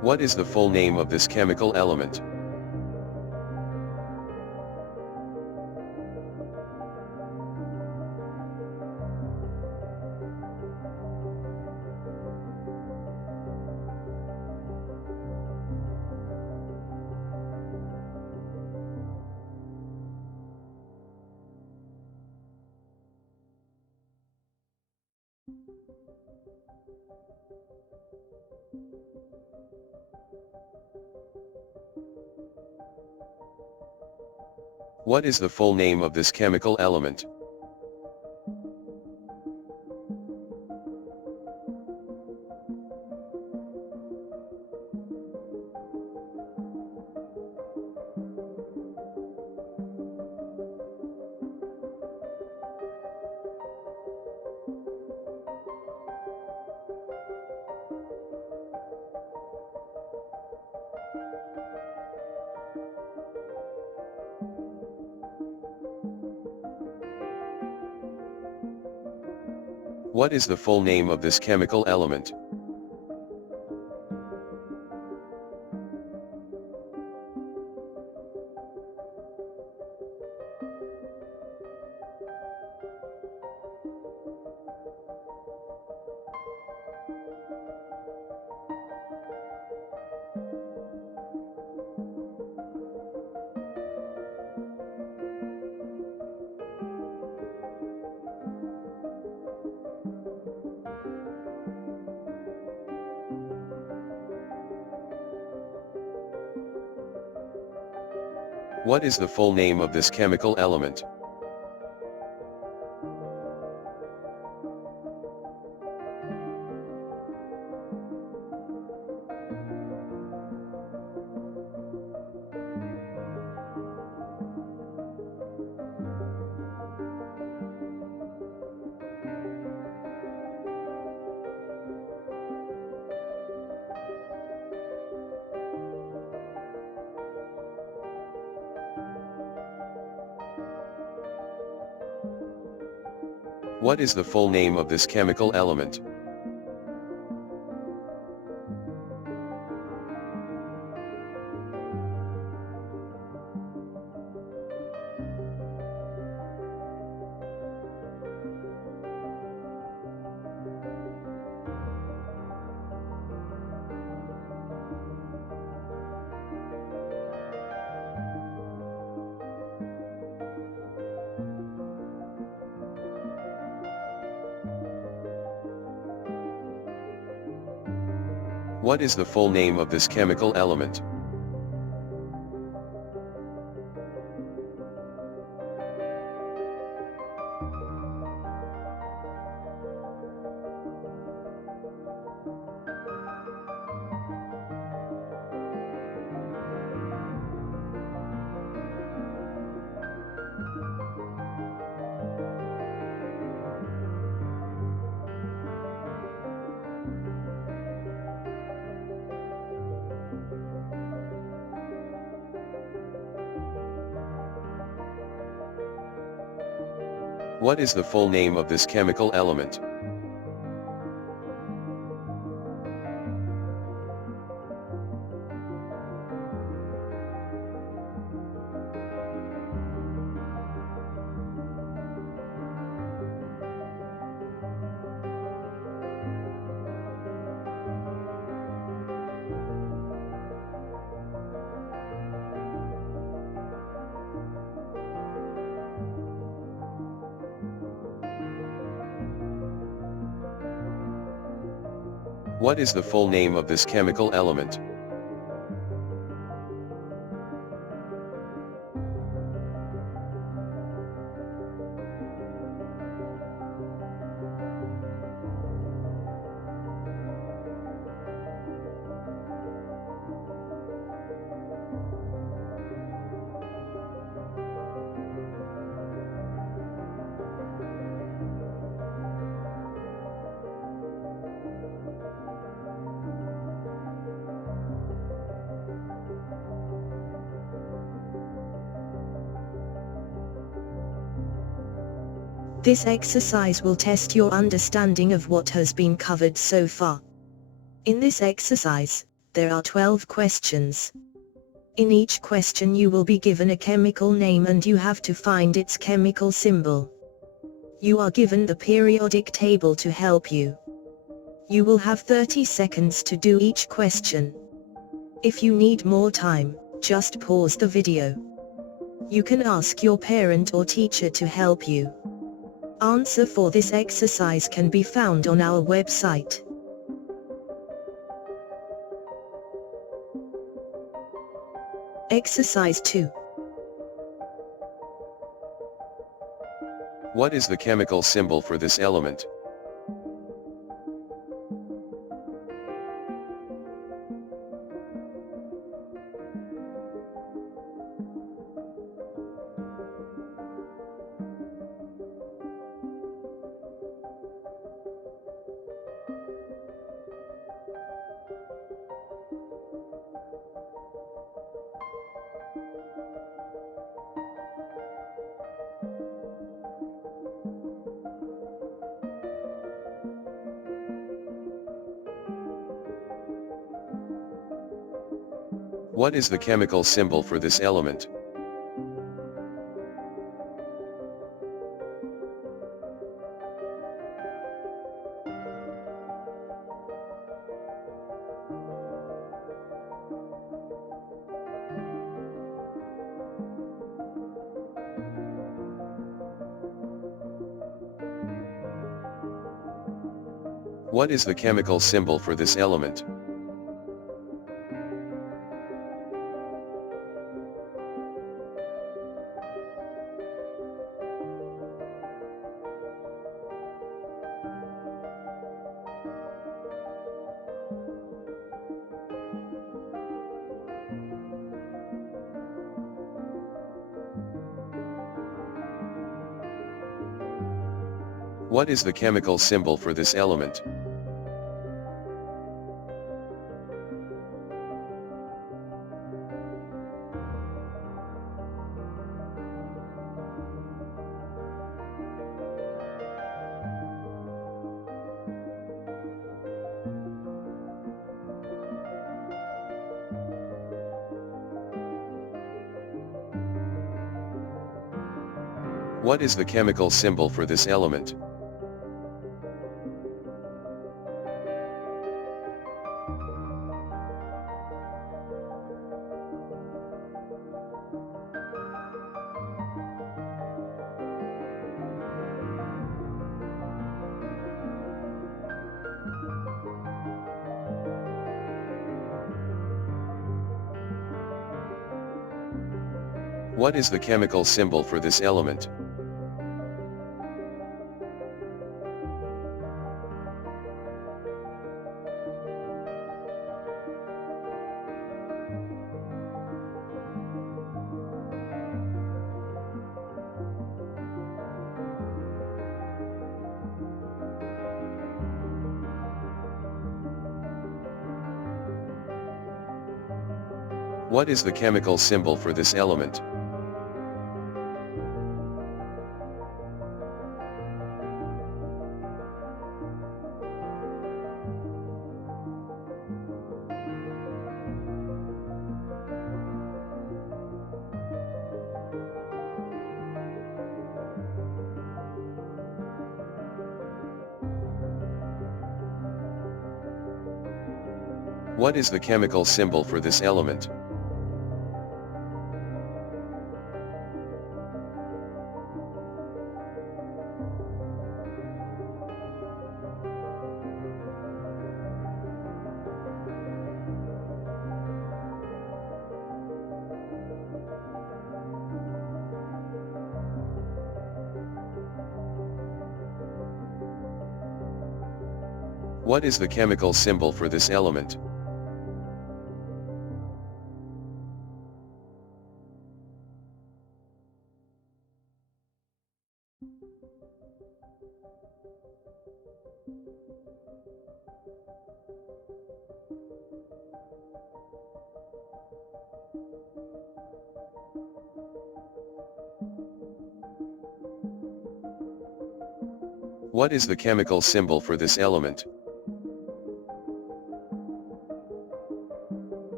What is the full name of this chemical element? What is the full name of this chemical element? What is the full name of this chemical element? What is the full name of this chemical element? What is the full name of this chemical element? What is the full name of this chemical element? What is the full name of this chemical element? What is the full name of this chemical element? This exercise will test your understanding of what has been covered so far. In this exercise, There are 12 questions. In each question you will be given a chemical name and you have to find its chemical symbol. You are given the periodic table to help you. You will have 30 seconds to do each question. If you need more time, just pause the video. You can ask your parent or teacher to help you. Answer for this exercise can be found on our website. Exercise 2. What is the chemical symbol for this element? What is the chemical symbol for this element? What is the chemical symbol for this element? What is the chemical symbol for this element? What is the chemical symbol for this element? What is the chemical symbol for this element? What is the chemical symbol for this element? What is the chemical symbol for this element? What is the chemical symbol for this element? What is the chemical symbol for this element?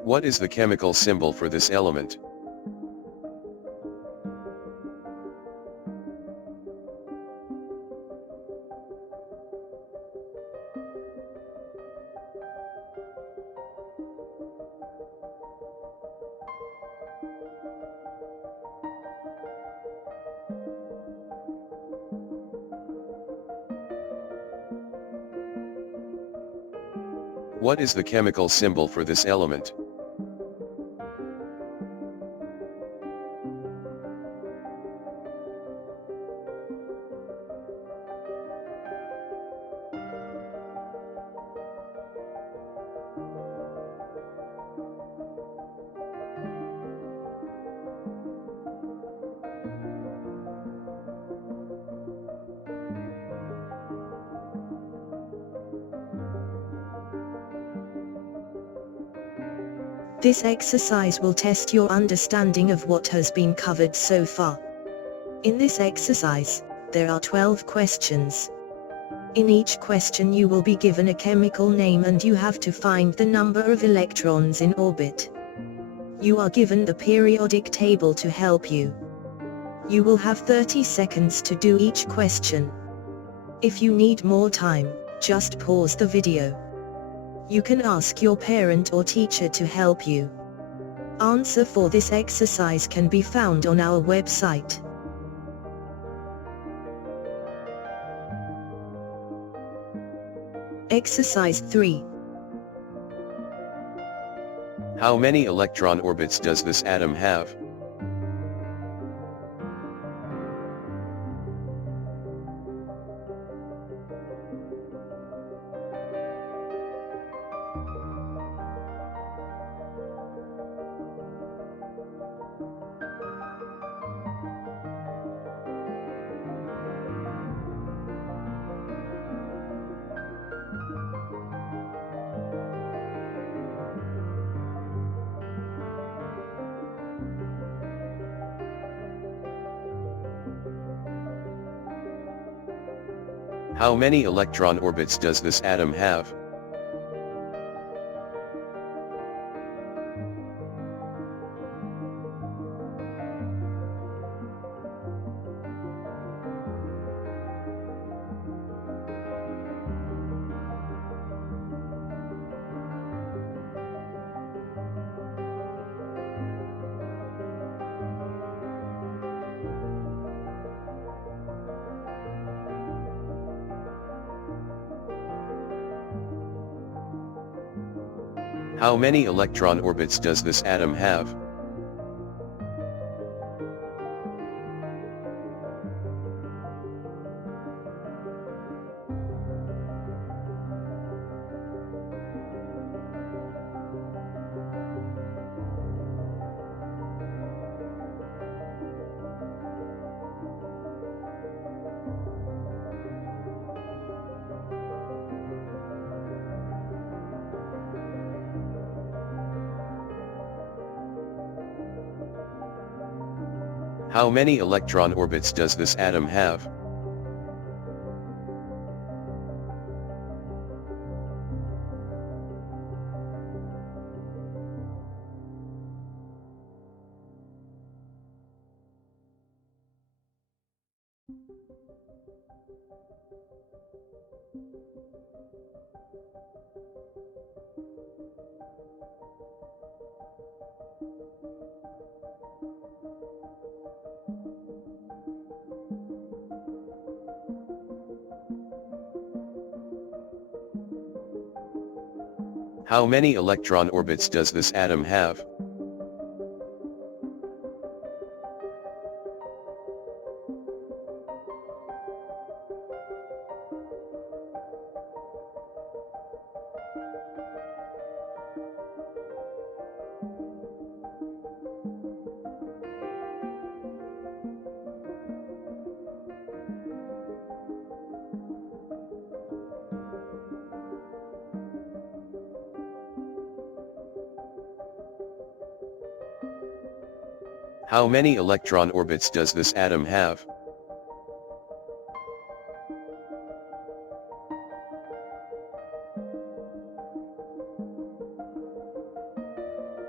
What is the chemical symbol for this element? What is the chemical symbol for this element? This exercise will test your understanding of what has been covered so far. In this exercise, there are 12 questions. In each question you will be given a chemical name and you have to find the number of electrons in orbit. You are given the periodic table to help you. You will have 30 seconds to do each question. If you need more time, just pause the video. You can ask your parent or teacher to help you. Answer for this exercise can be found on our website. Exercise 3. How many electron orbits does this atom have? How many electron orbits does this atom have? How many electron orbits does this atom have? How many electron orbits does this atom have? How many electron orbits does this atom have? How many electron orbits does this atom have?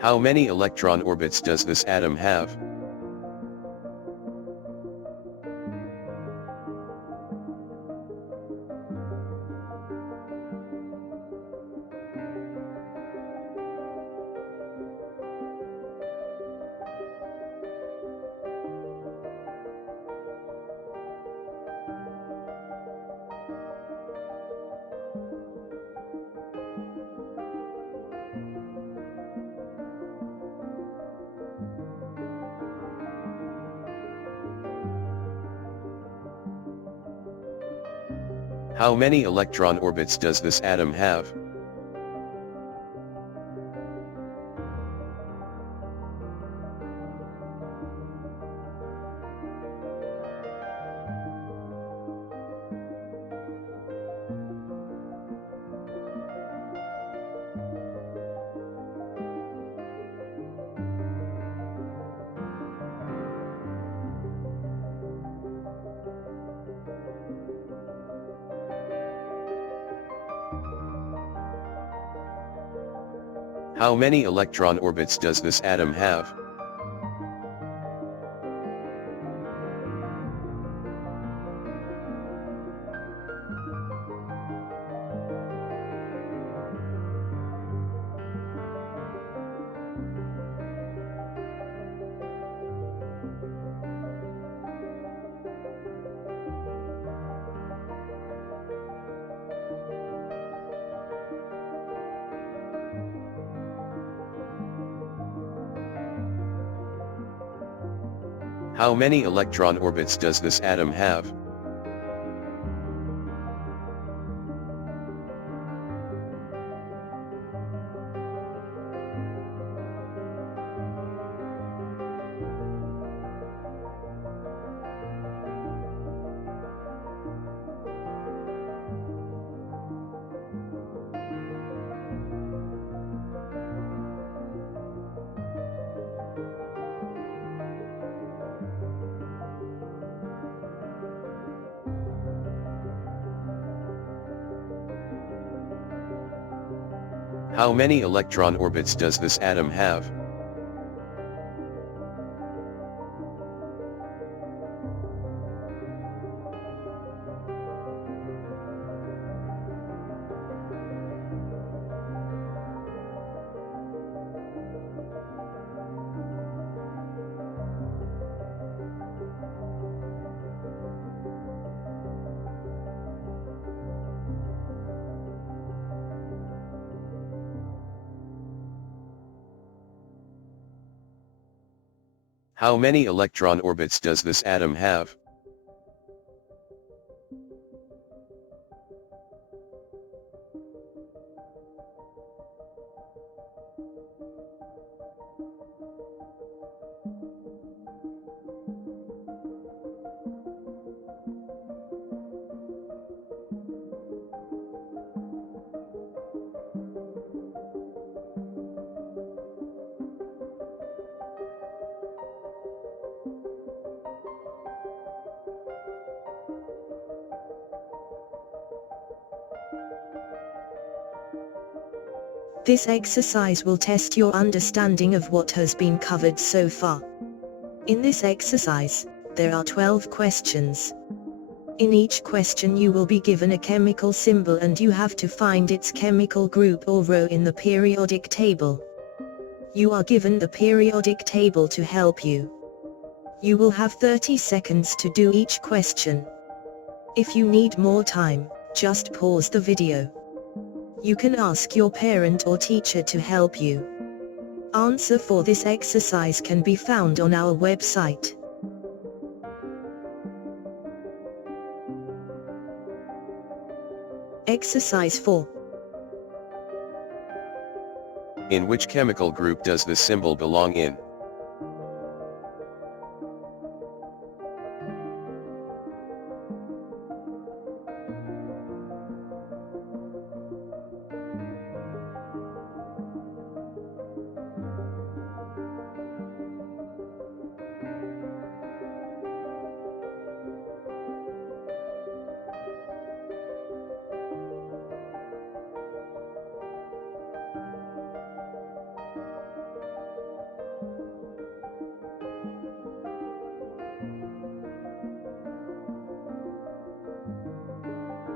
How many electron orbits does this atom have? How many electron orbits does this atom have? How many electron orbits does this atom have? How many electron orbits does this atom have? How many electron orbits does this atom have? How many electron orbits does this atom have? This exercise will test your understanding of what has been covered so far. In this exercise, there are 12 questions. In each question you will be given a chemical symbol and you have to find its chemical group or row in the periodic table. You are given the periodic table to help you. You will have 30 seconds to do each question. If you need more time, just pause the video. You can ask your parent or teacher to help you. Answer for this exercise can be found on our website. Exercise 4. In which chemical group does this symbol belong in?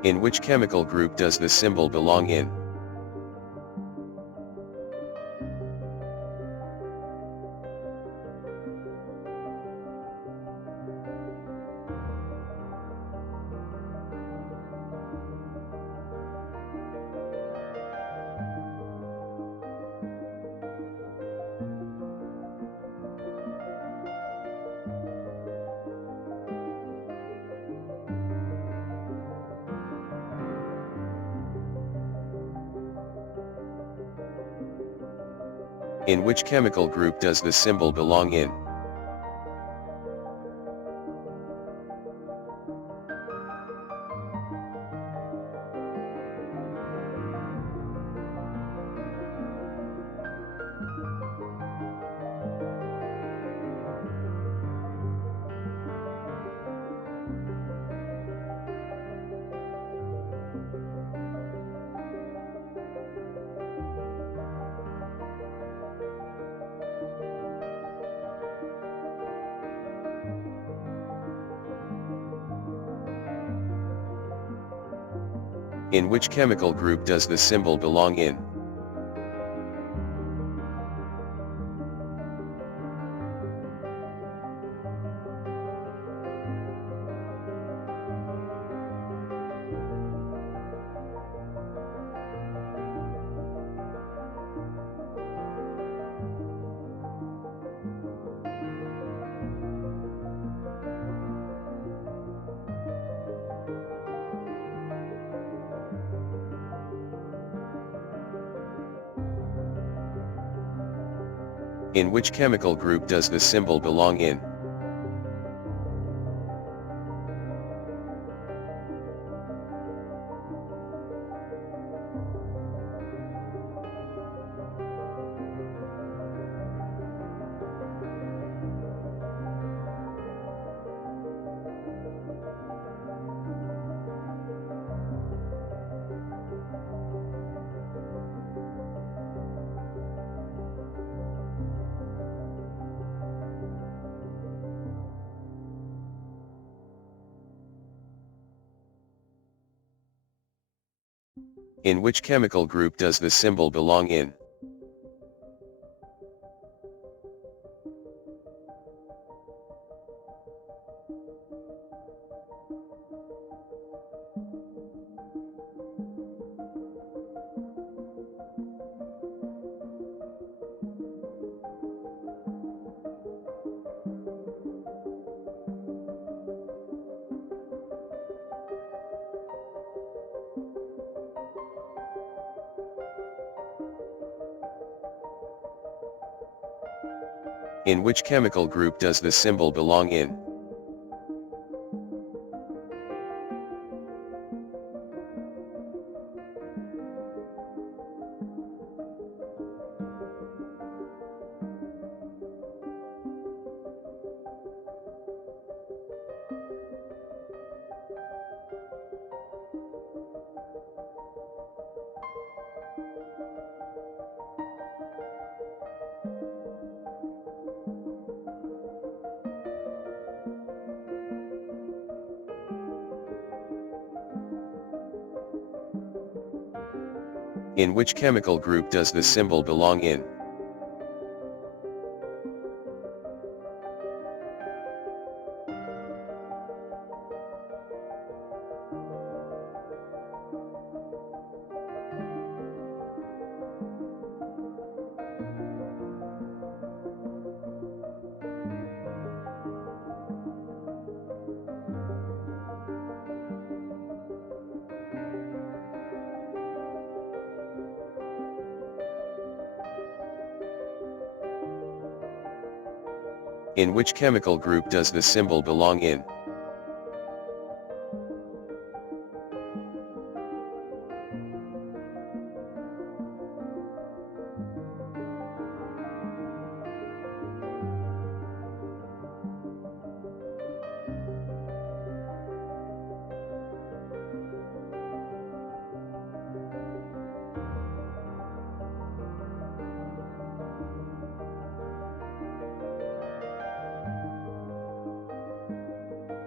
In which chemical group does the symbol belong in? In which chemical group does the symbol belong in? In which chemical group does the symbol belong in? In which chemical group does the symbol belong in? In which chemical group does the symbol belong in? In which chemical group does the symbol belong in? In which chemical group does the symbol belong in? In which chemical group does the symbol belong in?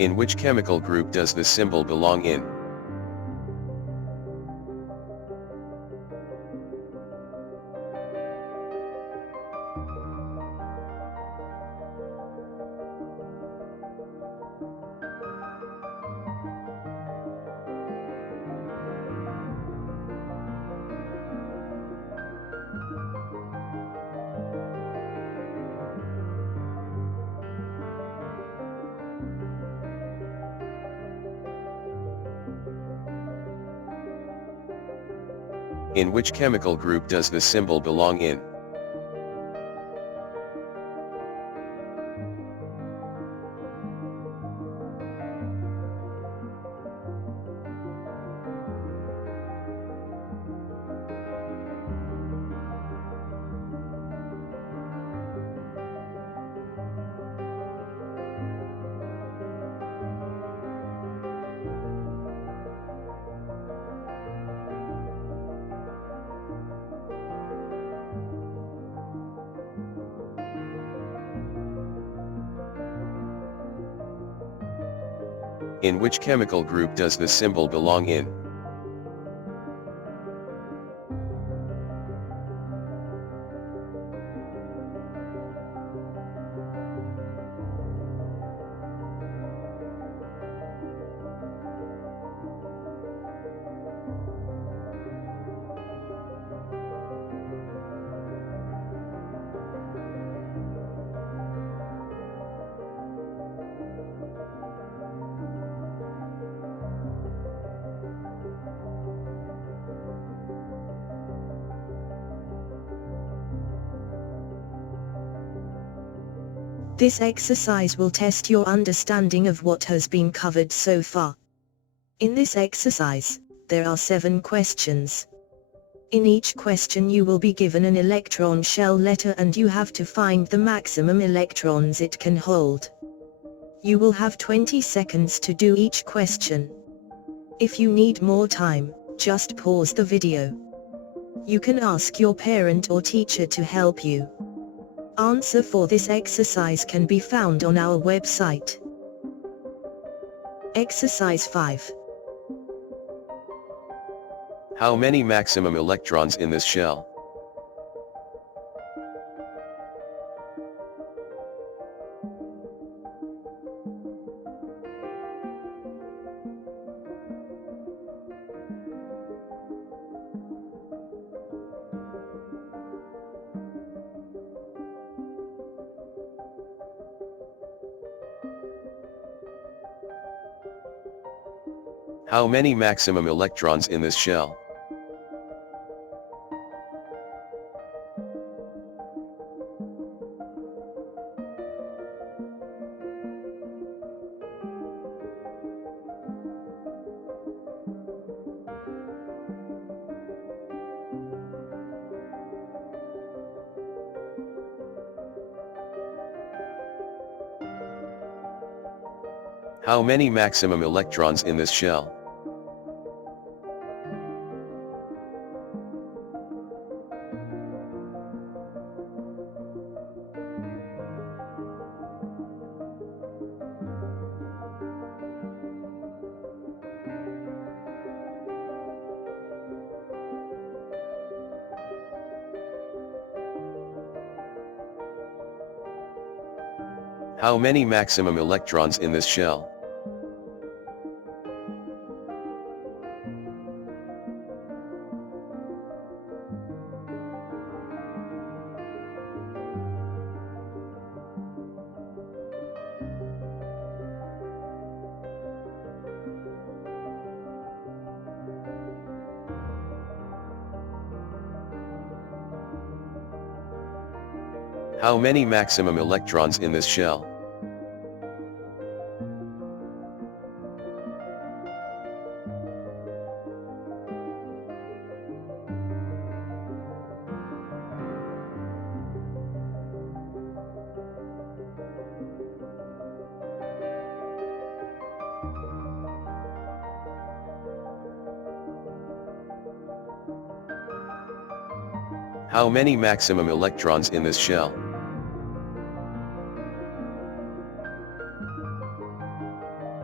In which chemical group does the symbol belong in? In which chemical group does the symbol belong in? In which chemical group does the symbol belong in? This exercise will test your understanding of what has been covered so far. In this exercise, there are 7 questions. In each question you will be given an electron shell letter and you have to find the maximum electrons it can hold. You will have 20 seconds to do each question. If you need more time, just pause the video. You can ask your parent or teacher to help you. Answer for this exercise can be found on our website. Exercise 5. How many maximum electrons in this shell? How many maximum electrons in this shell? How many maximum electrons in this shell? How many maximum electrons in this shell? How many maximum electrons in this shell? How many maximum electrons in this shell?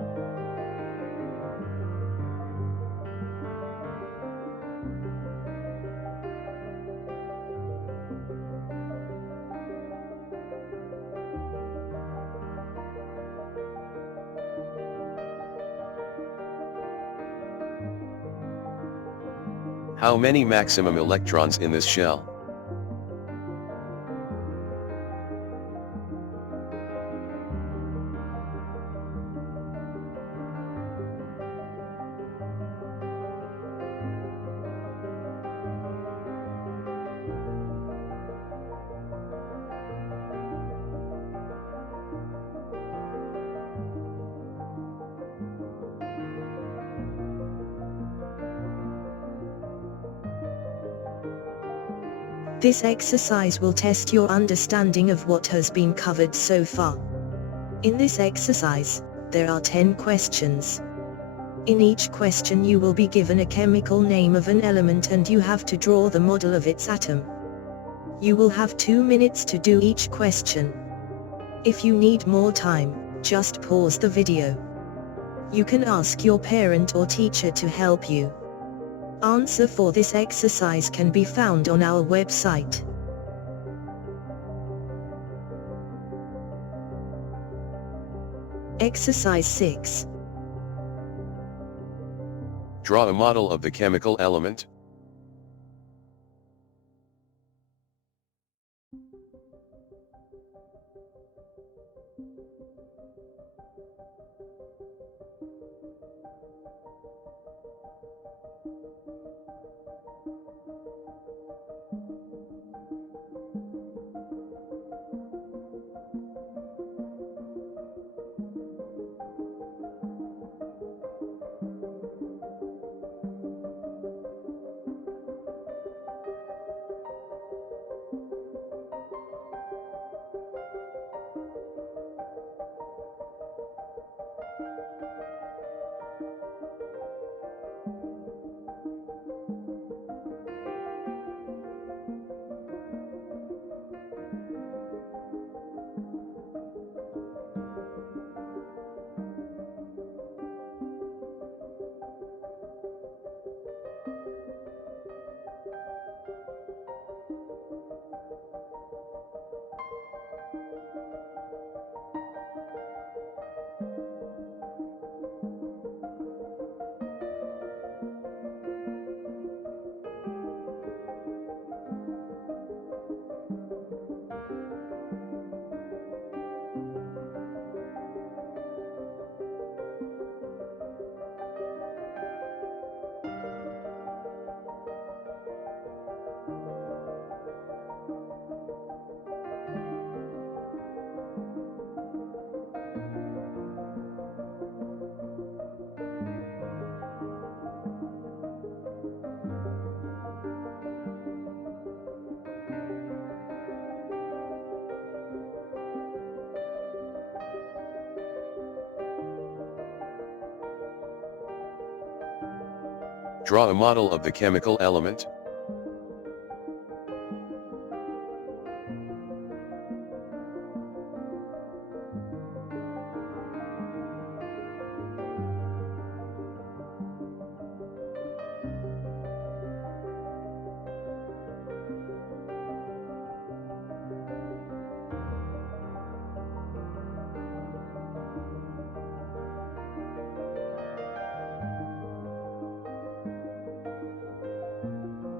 How many maximum electrons in this shell? This exercise will test your understanding of what has been covered so far. In this exercise, there are 10 questions. In each question you will be given a chemical name of an element and you have to draw the model of its atom. You will have 2 minutes to do each question. If you need more time, just pause the video. You can ask your parent or teacher to help you. Answer for this exercise can be found on our website. Exercise 6. Draw a model of the chemical element. Draw a model of the chemical element.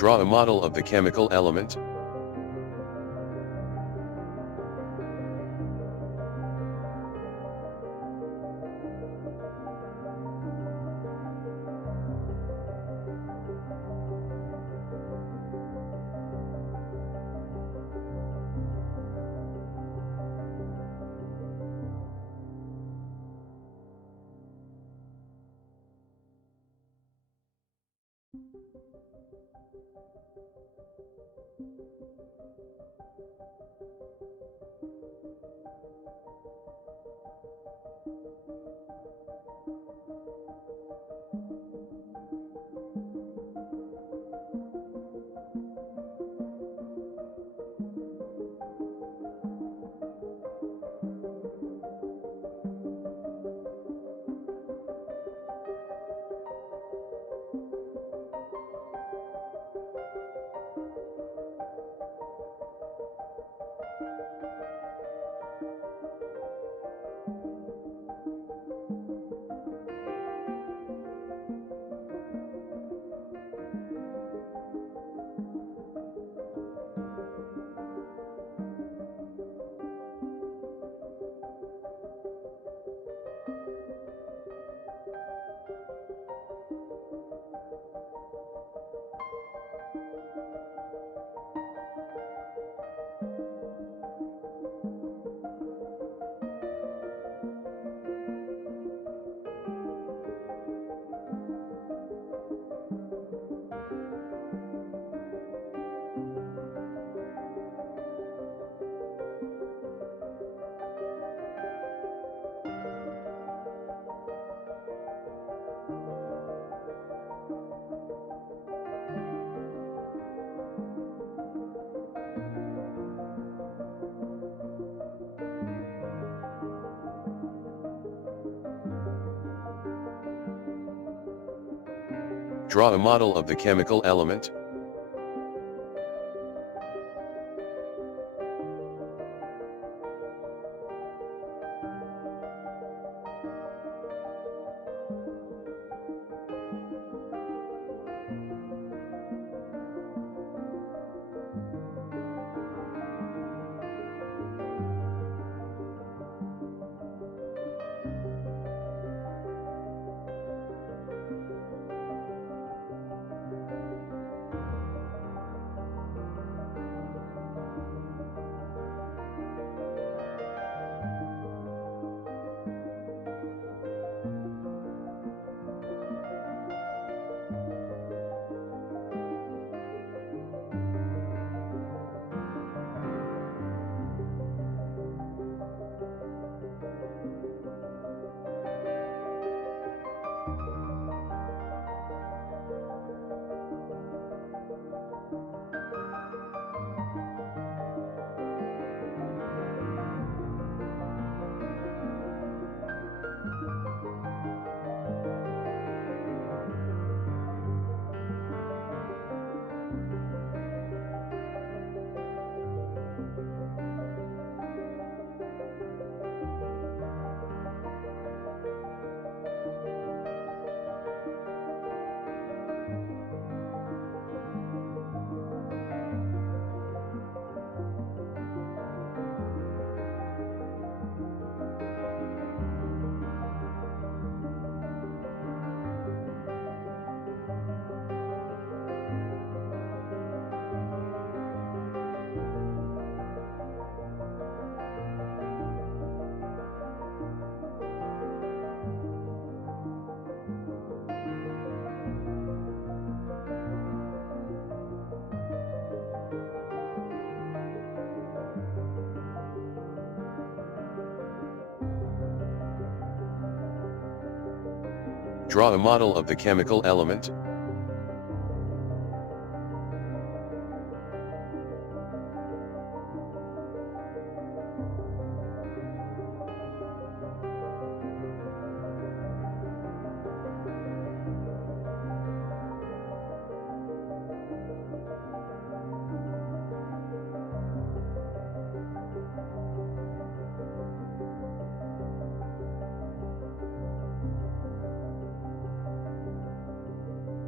Draw a model of the chemical element. Draw a model of the chemical element. Draw a model of the chemical element.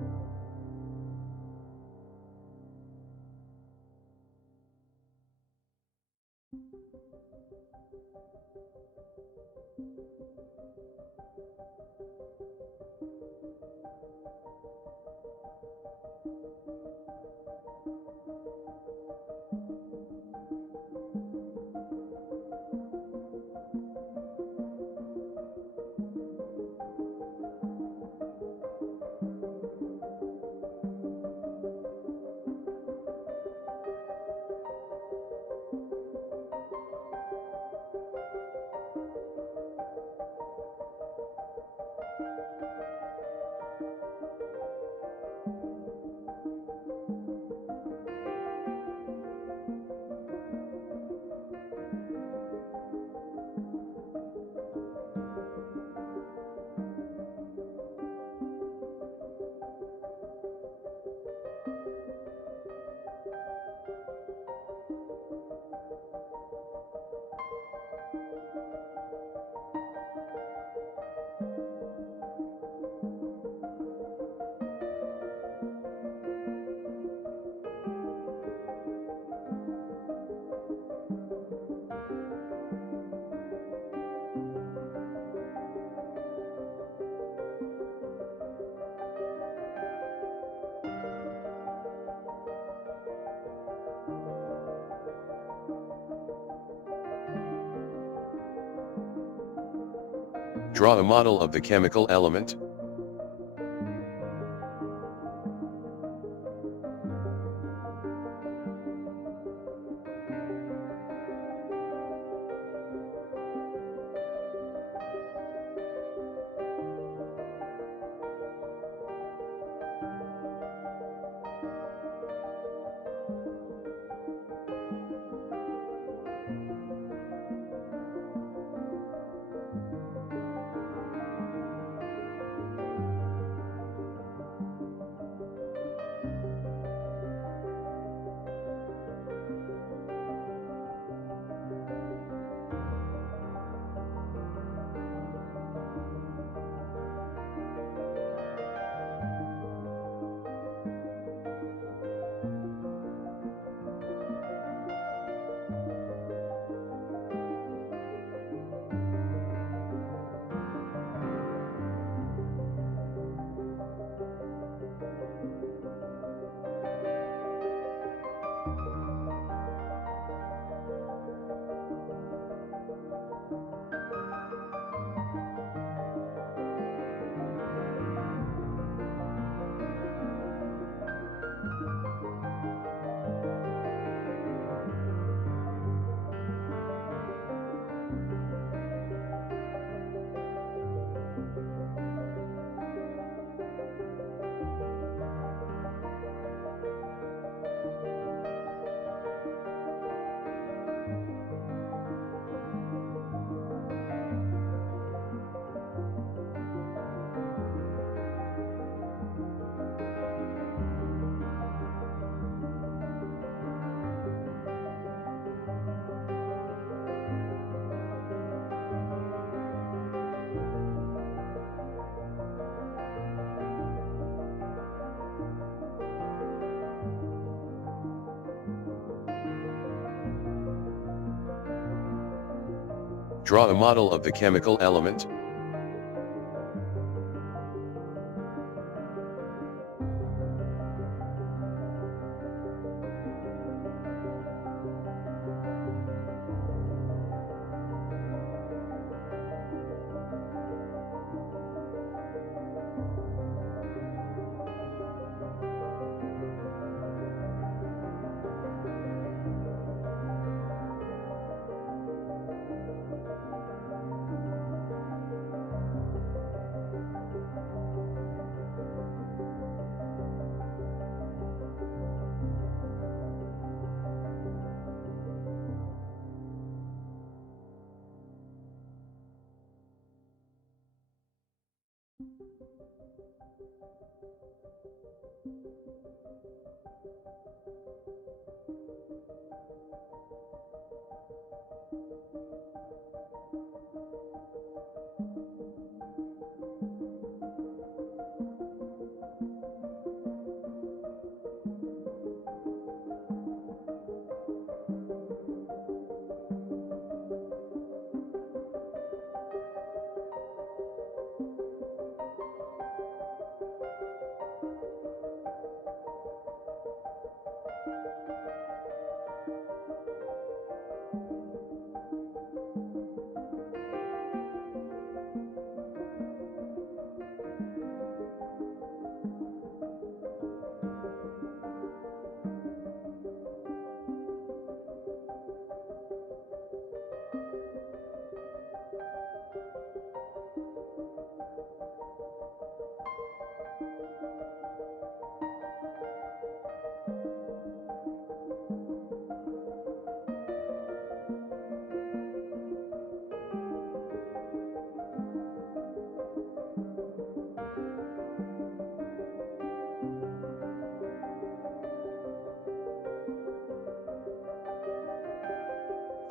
Draw a model of the chemical element. Draw a model of the chemical element.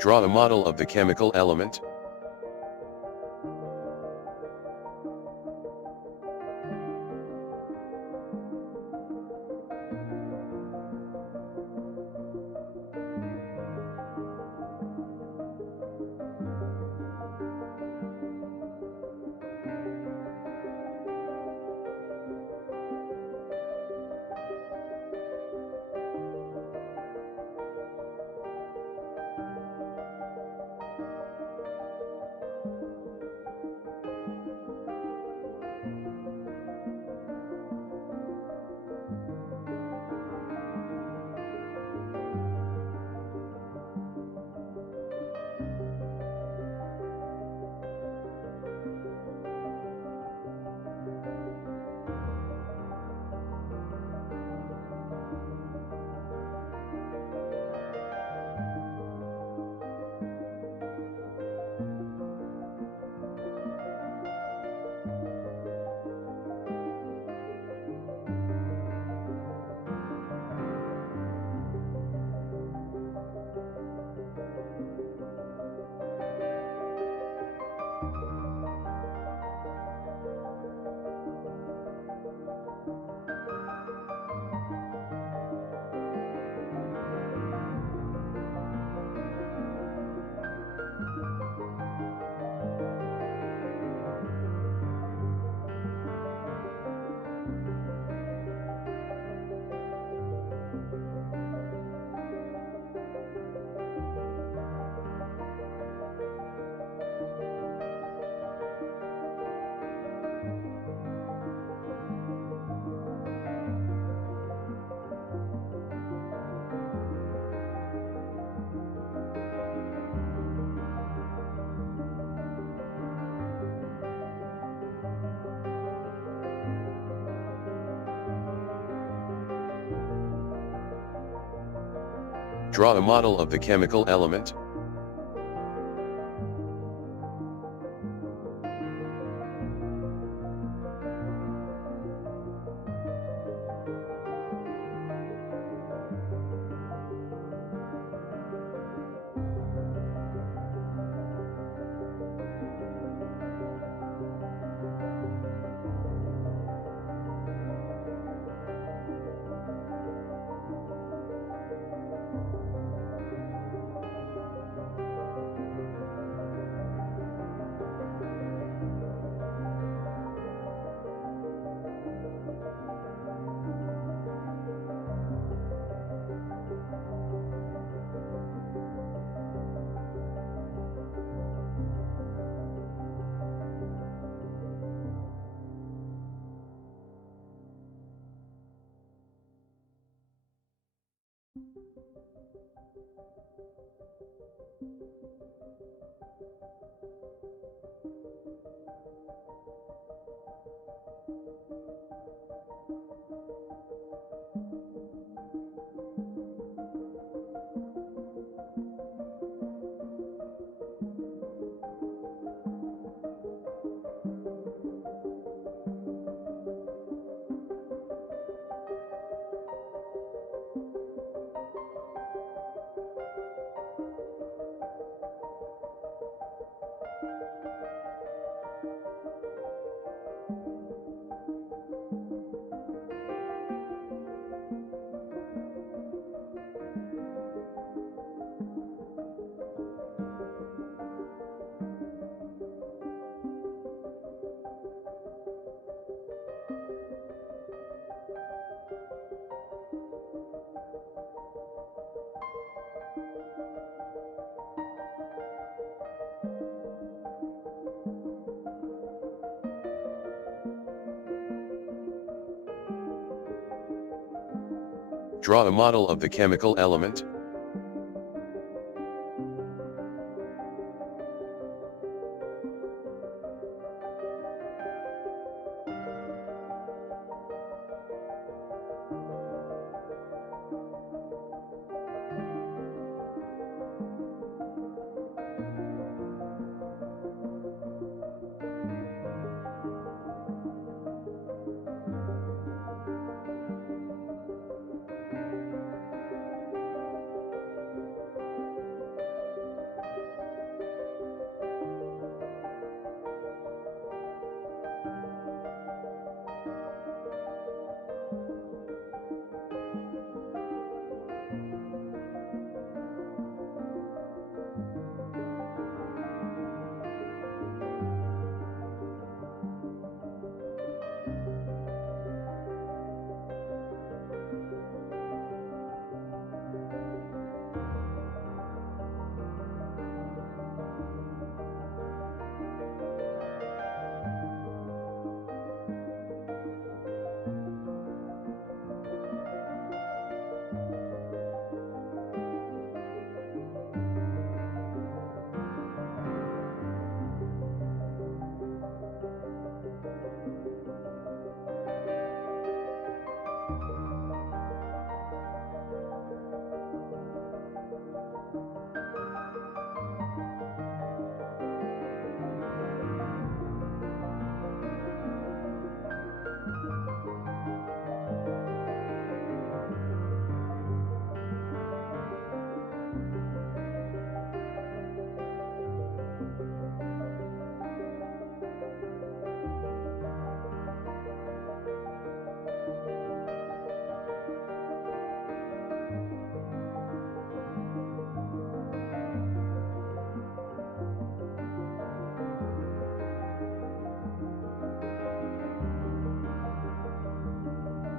Draw a model of the chemical element. Draw a model of the chemical element. Draw a model of the chemical element.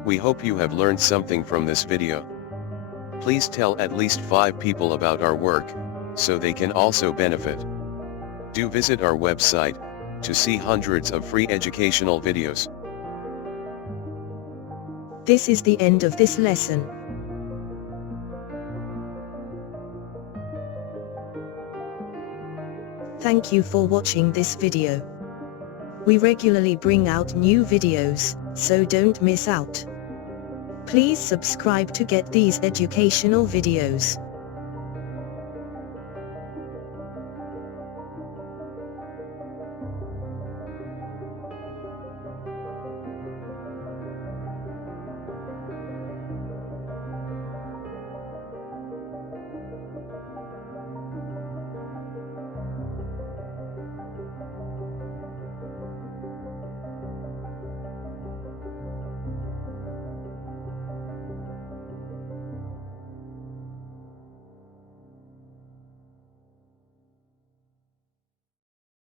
We hope you have learned something from this video. Please tell at least 5 people about our work, so they can also benefit. Do visit our website, to see hundreds of free educational videos. This is the end of this lesson. Thank you for watching this video. We regularly bring out new videos, so don't miss out. Please subscribe to get these educational videos.